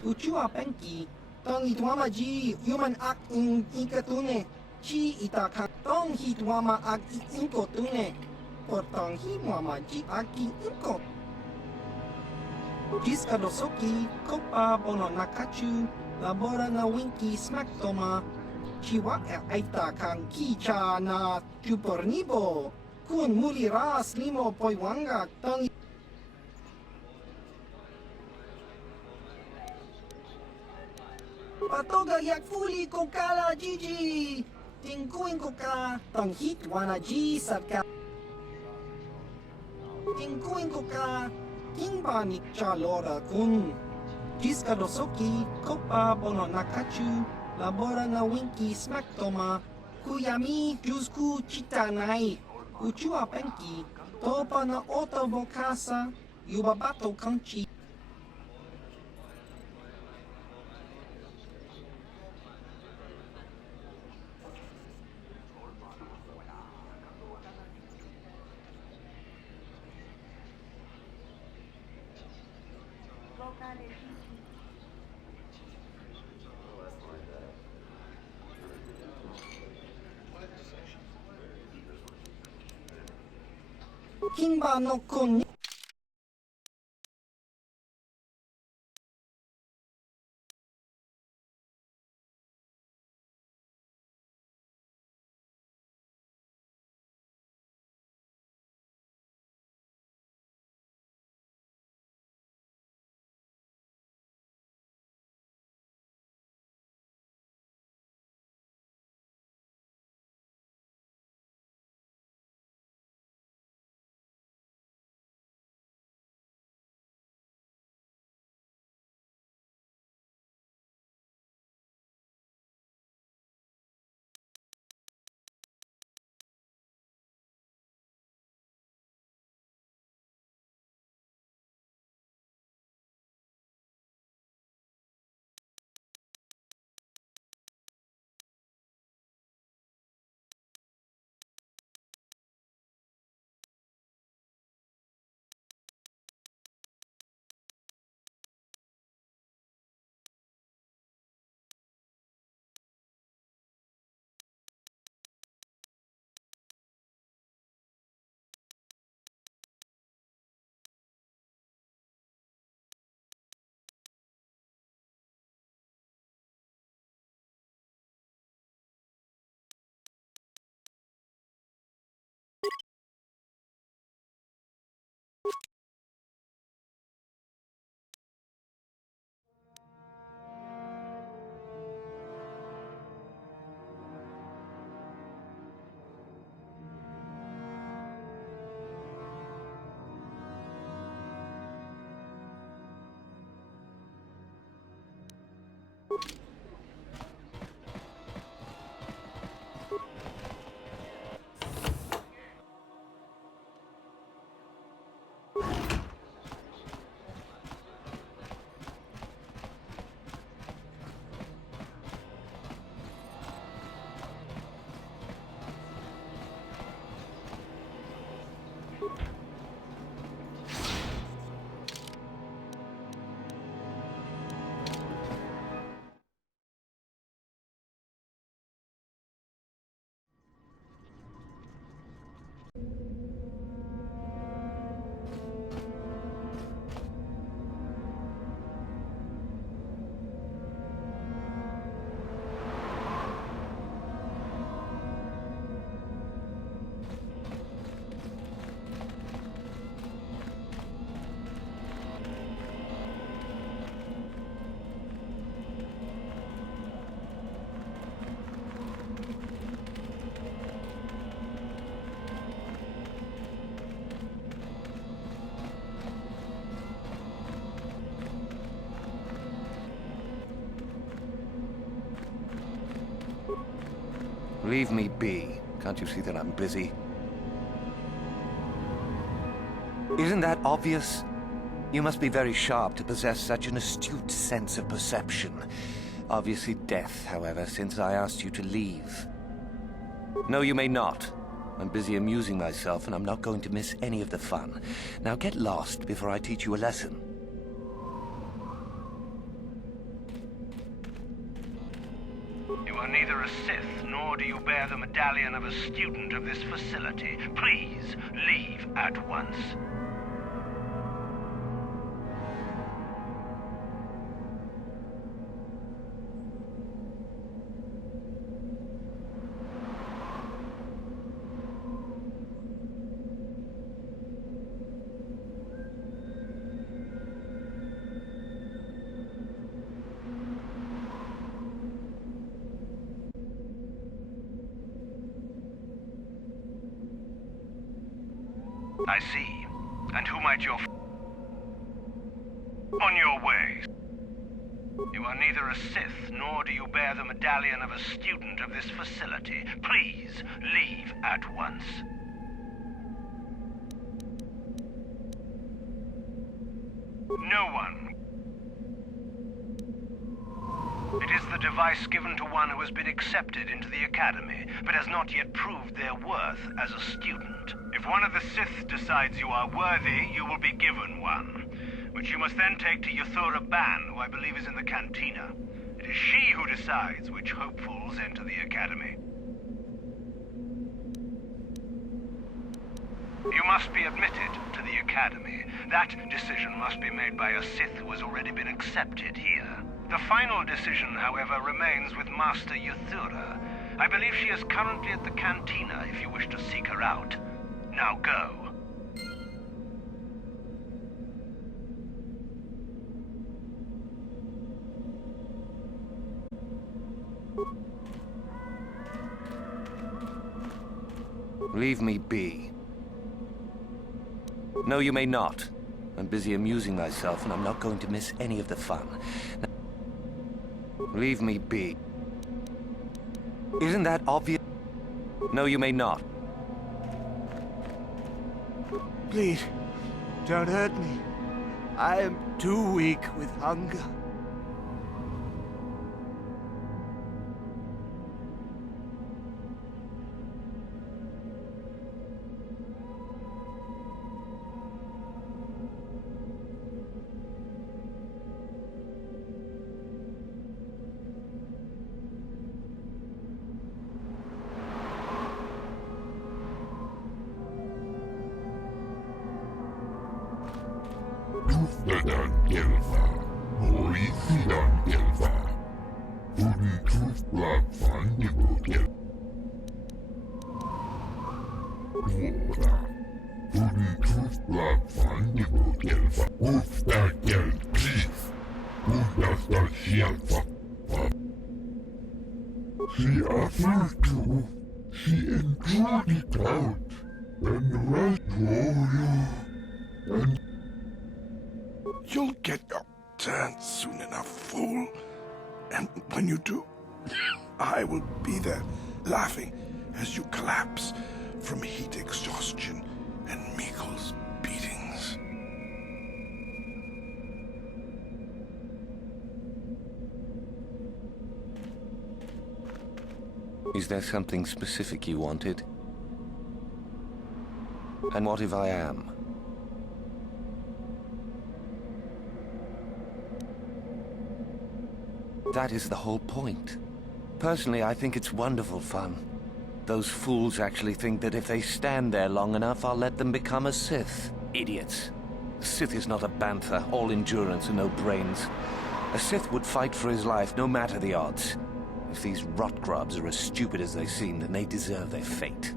Uchiwa Penki, Tong Hitwama Ji, Human Act in Inkatune. Chi Itaka, Tong Hitwama Ag Inkotune. Or Tong Hitwama Ji Aki Inkot. Jiska Dosoki, Kopa Bono Nakachu, Labora na Winky Smaktoma, Chiwa Aita Kang Kicha na Chupornibo, Kun Muli Ras Limo Poiwanga Tong. Patoga Yakfuli Kokala Gigi, Tingkuin Koka, Tong Hitwana Ji Sarka. Tingkuin Koka, Kingba ni Chalora kun. Jiska Dosoki, Kopa Bono Nakachu, Labora na Winky Smaktoma, Kuyami Jusku Chitanai, Uchua Penki, Topa na Oto Vokasa, Yubabato Kanchi. Kimba no kun Leave me be. Can't you see that I'm busy? Isn't that obvious? You must be very sharp to possess such an astute sense of perception. Obviously death, however, since I asked you to leave. No, you may not. I'm busy amusing myself, and I'm not going to miss any of the fun. Now get lost before I teach you a lesson. You are neither a Sith, nor do you bear the medallion of a student of this facility. Please, leave at once. I see. And who might your... On your way. You are neither a Sith, nor do you bear the medallion of a student of this facility. Please, leave at once. No one. It is the device given to one who has been accepted into the Academy, but has not yet proved their worth as a student. If one of the Sith decides you are worthy, you will be given one, which you must then take to Yuthura Ban, who I believe is in the cantina. It is she who decides which hopefuls enter the Academy. You must be admitted to the Academy. That decision must be made by a Sith who has already been accepted here. The final decision, however, remains with Master Yuthura. I believe she is currently at the cantina if you wish to seek her out. Now go. Leave me be. No, you may not. I'm busy amusing myself, and I'm not going to miss any of the fun. Leave me be. Isn't that obvious? No, you may not. Please, don't hurt me. I am too weak with hunger. You'll get your turn soon enough, fool. And when you do, I will be there, laughing as you collapse from heat exhaustion and Mikkel's beatings. Is there something specific you wanted? And what if I am? That is the whole point. Personally, I think it's wonderful fun. Those fools actually think that if they stand there long enough, I'll let them become a Sith. Idiots. A Sith is not a bantha, all endurance and no brains. A Sith would fight for his life, no matter the odds. If these rot grubs are as stupid as they seem, then they deserve their fate.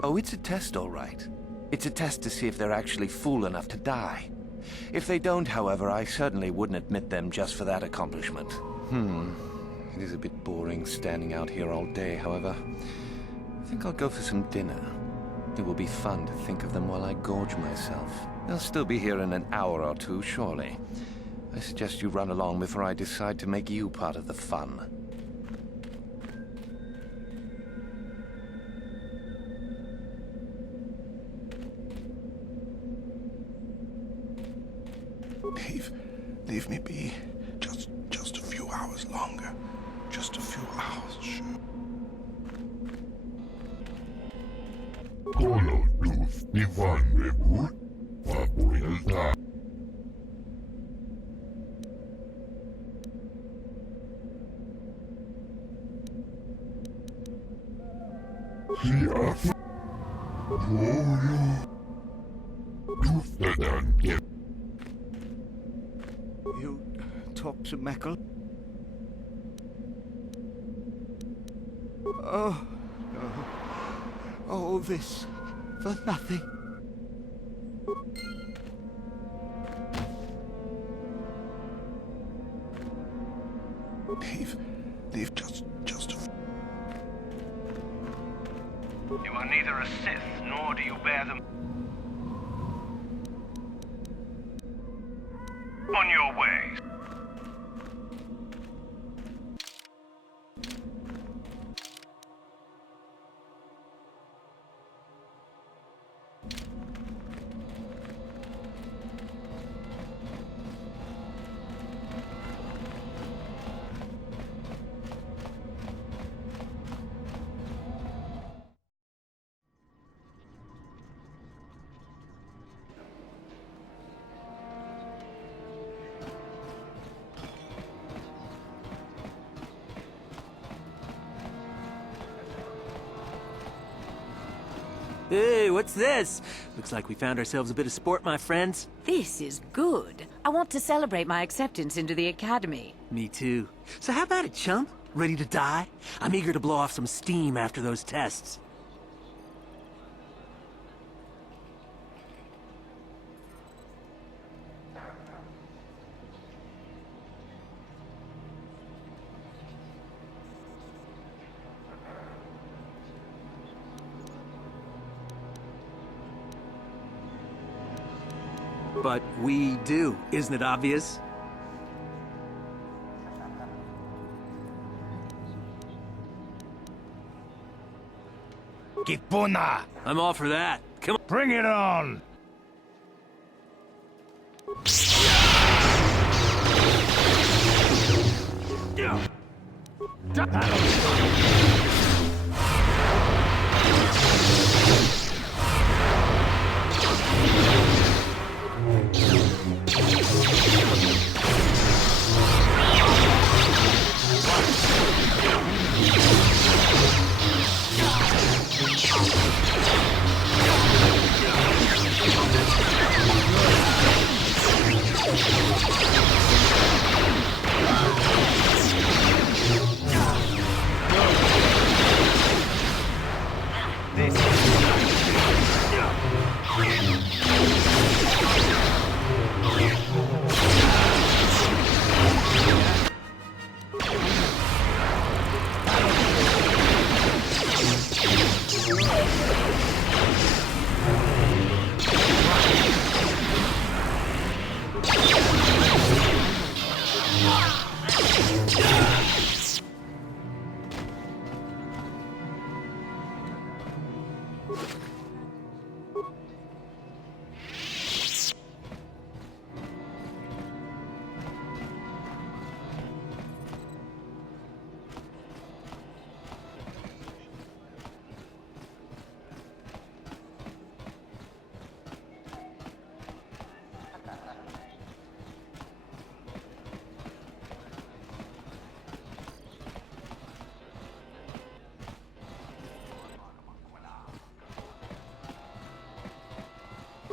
Oh, it's a test, all right. It's a test to see if they're actually fool enough to die. If they don't, however, I certainly wouldn't admit them just for that accomplishment. It is a bit boring standing out here all day, however. I think I'll go for some dinner. It will be fun to think of them while I gorge myself. They'll still be here in an hour or two, surely. I suggest you run along before I decide to make you part of the fun. Leave me be. Just a few hours longer. Just a few hours, sure. Kolo dus Ivan Rebut, Papuilta. Siaf. Joyo. Dustadan. You talk to Meckel? Oh, no. All this for nothing. Leave just a... You are neither a Sith, nor do you bear them. On your way. Hey, what's this? Looks like we found ourselves a bit of sport, my friends. This is good. I want to celebrate my acceptance into the Academy. Me too. So how about it, chump? Ready to die? I'm eager to blow off some steam after those tests. But we do, isn't it obvious? Kitpuna! I'm all for that. Come on. Bring it on!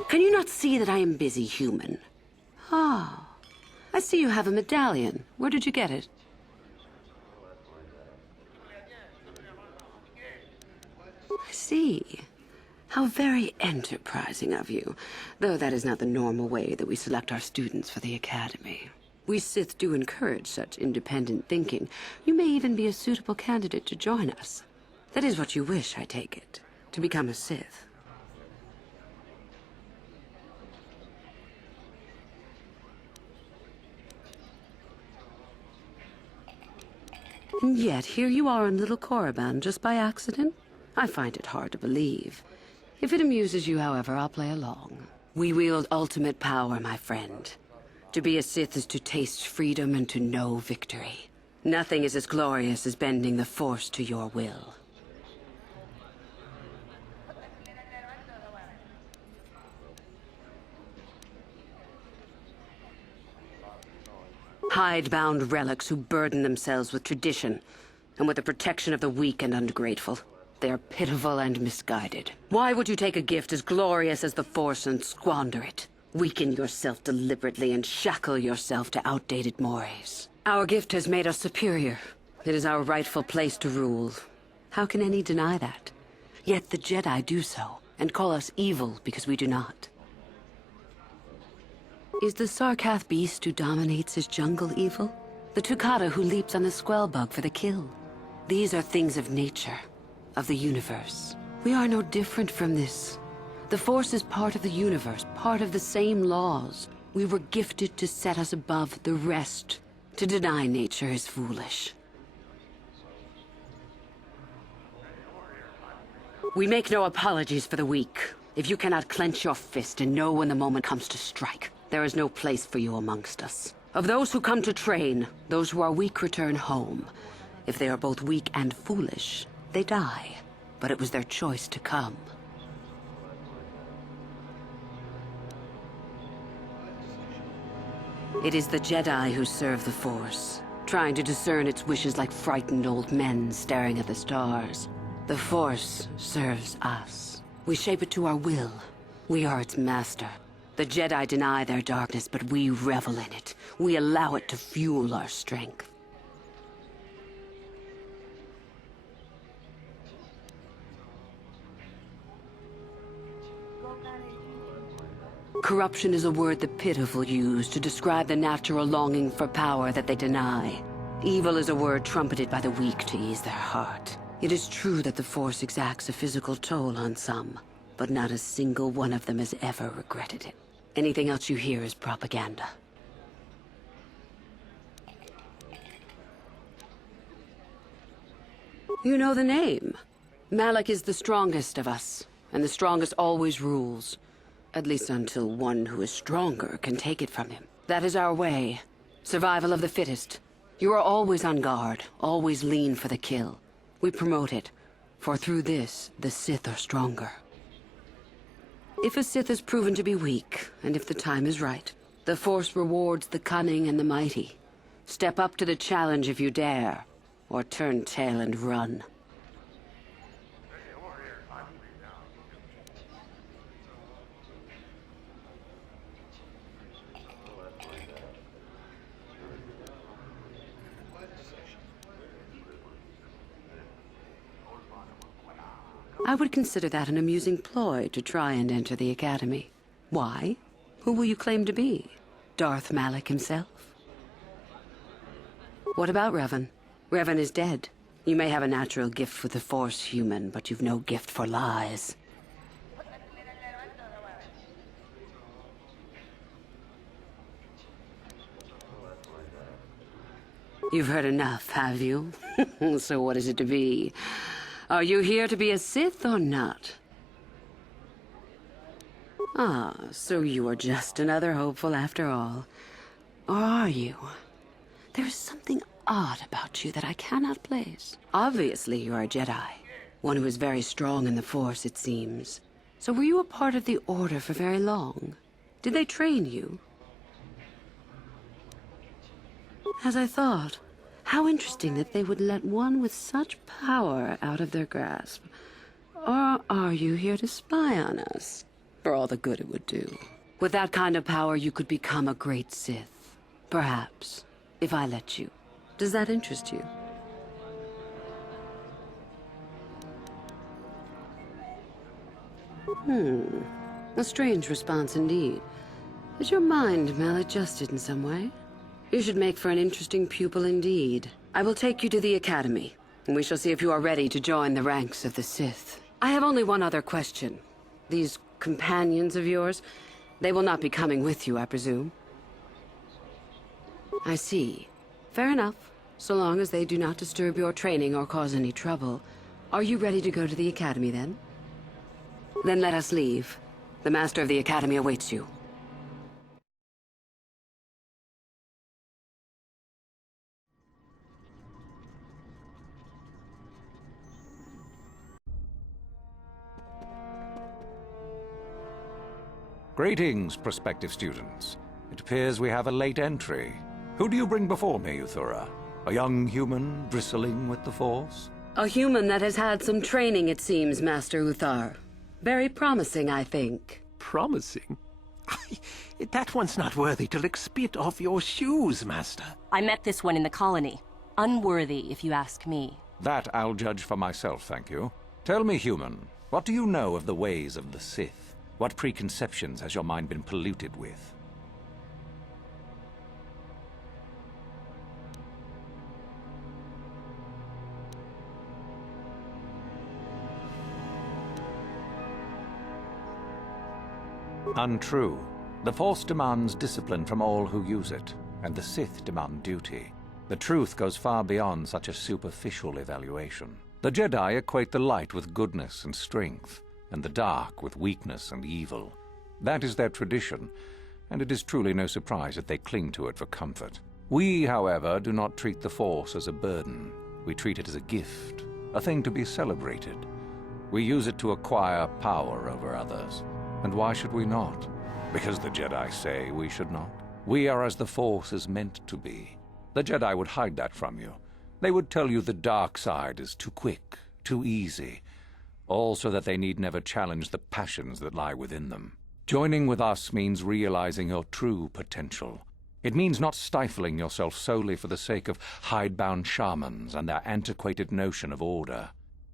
Can you not see that I am busy human? Oh, I see you have a medallion. Where did you get it? I see. How very enterprising of you. Though that is not the normal way that we select our students for the Academy. We Sith do encourage such independent thinking. You may even be a suitable candidate to join us. That is what you wish, I take it. To become a Sith. And yet, here you are in Little Korriban just by accident? I find it hard to believe. If it amuses you, however, I'll play along. We wield ultimate power, my friend. To be a Sith is to taste freedom and to know victory. Nothing is as glorious as bending the Force to your will. Hidebound relics who burden themselves with tradition and with the protection of the weak and ungrateful. They are pitiful and misguided. Why would you take a gift as glorious as the Force and squander it? Weaken yourself deliberately and shackle yourself to outdated mores. Our gift has made us superior. It is our rightful place to rule. How can any deny that? Yet the Jedi do so, and call us evil because we do not. Is the Sarkath beast who dominates his jungle evil? The Tukata who leaps on the Squellbug for the kill? These are things of nature, of the universe. We are no different from this. The Force is part of the universe, part of the same laws. We were gifted to set us above the rest. To deny nature is foolish. We make no apologies for the weak. If you cannot clench your fist and know when the moment comes to strike, there is no place for you amongst us. Of those who come to train, those who are weak return home. If they are both weak and foolish, they die. But it was their choice to come. It is the Jedi who serve the Force, trying to discern its wishes like frightened old men staring at the stars. The Force serves us. We shape it to our will. We are its master. The Jedi deny their darkness, but we revel in it. We allow it to fuel our strength. Corruption is a word the pitiful use to describe the natural longing for power that they deny. Evil is a word trumpeted by the weak to ease their heart. It is true that the Force exacts a physical toll on some, but not a single one of them has ever regretted it. Anything else you hear is propaganda. You know the name. Malak is the strongest of us, and the strongest always rules. At least until one who is stronger can take it from him. That is our way. Survival of the fittest. You are always on guard, always lean for the kill. We promote it, for through this, the Sith are stronger. If a Sith is proven to be weak, and if the time is right, the Force rewards the cunning and the mighty. Step up to the challenge if you dare, or turn tail and run. I would consider that an amusing ploy to try and enter the Academy. Why? Who will you claim to be? Darth Malak himself? What about Revan? Revan is dead. You may have a natural gift with the Force, human, but you've no gift for lies. You've heard enough, have you? So what is it to be? Are you here to be a Sith or not? Ah, so you are just another hopeful after all. Or are you? There is something odd about you that I cannot place. Obviously you are a Jedi. One who is very strong in the Force, it seems. So were you a part of the Order for very long? Did they train you? As I thought. How interesting that they would let one with such power out of their grasp. Or are you here to spy on us? For all the good it would do. With that kind of power, you could become a great Sith. Perhaps, if I let you. Does that interest you? A strange response indeed. Is your mind maladjusted in some way? You should make for an interesting pupil indeed. I will take you to the Academy, and we shall see if you are ready to join the ranks of the Sith. I have only one other question. These companions of yours, they will not be coming with you, I presume? I see. Fair enough. So long as they do not disturb your training or cause any trouble. Are you ready to go to the Academy, then? Then let us leave. The Master of the Academy awaits you. Greetings, prospective students. It appears we have a late entry. Who do you bring before me, Uthura? A young human bristling with the Force? A human that has had some training, it seems, Master Uthar. Very promising, I think. Promising? That one's not worthy to lick spit off your shoes, Master. I met this one in the colony. Unworthy, if you ask me. That I'll judge for myself, thank you. Tell me, human, what do you know of the ways of the Sith? What preconceptions has your mind been polluted with? Untrue. The Force demands discipline from all who use it, and the Sith demand duty. The truth goes far beyond such a superficial evaluation. The Jedi equate the light with goodness and strength, and the dark with weakness and evil. That is their tradition, and it is truly no surprise that they cling to it for comfort. We, however, do not treat the Force as a burden. We treat it as a gift, a thing to be celebrated. We use it to acquire power over others. And why should we not? Because the Jedi say we should not. We are as the Force is meant to be. The Jedi would hide that from you. They would tell you the dark side is too quick, too easy, all so that they need never challenge the passions that lie within them. Joining with us means realizing your true potential. It means not stifling yourself solely for the sake of hidebound shamans and their antiquated notion of order.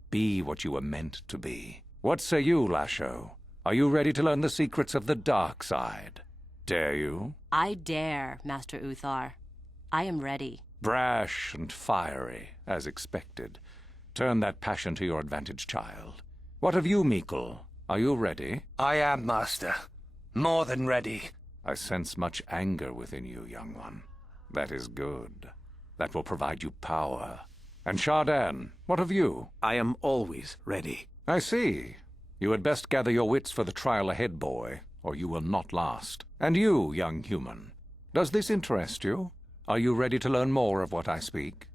Be what you were meant to be. What say you, Lasho? Are you ready to learn the secrets of the dark side? Dare you? I dare, Master Uthar. I am ready. Brash and fiery, as expected. Turn that passion to your advantage, child. What of you, Meekle? Are you ready? I am, Master. More than ready. I sense much anger within you, young one. That is good. That will provide you power. And Shardan, what of you? I am always ready. I see. You had best gather your wits for the trial ahead, boy, or you will not last. And you, young human, does this interest you? Are you ready to learn more of what I speak?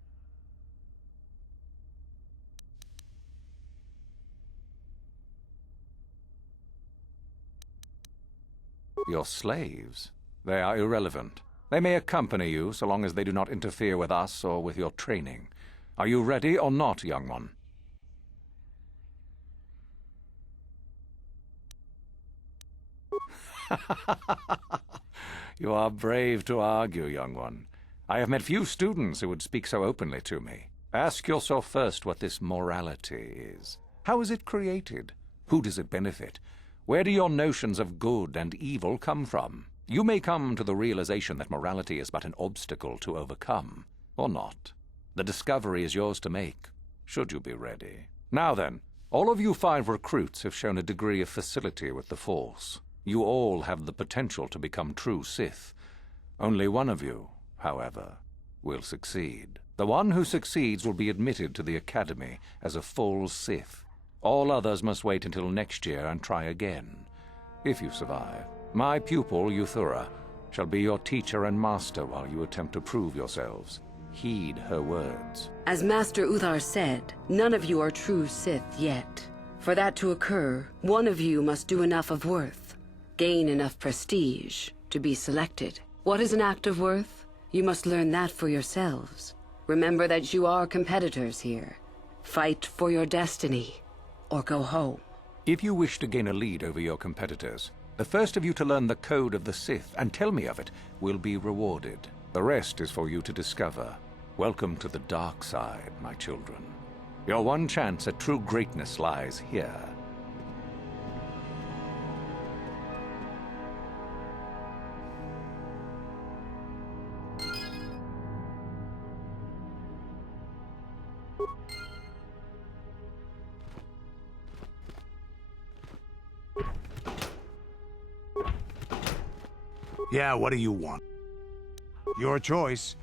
Your slaves? They are irrelevant. They may accompany you so long as they do not interfere with us or with your training. Are you ready or not, young one? You are brave to argue, young one. I have met few students who would speak so openly to me. Ask yourself first what this morality is. How is it created? Who does it benefit? Where do your notions of good and evil come from? You may come to the realization that morality is but an obstacle to overcome, or not. The discovery is yours to make, should you be ready. Now then, all of you 5 recruits have shown a degree of facility with the Force. You all have the potential to become true Sith. Only one of you, however, will succeed. The one who succeeds will be admitted to the Academy as a full Sith. All others must wait until next year and try again, if you survive. My pupil, Uthura, shall be your teacher and master while you attempt to prove yourselves. Heed her words. As Master Uthar said, none of you are true Sith yet. For that to occur, one of you must do enough of worth, gain enough prestige, to be selected. What is an act of worth? You must learn that for yourselves. Remember that you are competitors here. Fight for your destiny, or go home. If you wish to gain a lead over your competitors, the first of you to learn the code of the Sith and tell me of it will be rewarded. The rest is for you to discover. Welcome to the dark side, my children. Your one chance at true greatness lies here. Yeah, what do you want? Your choice.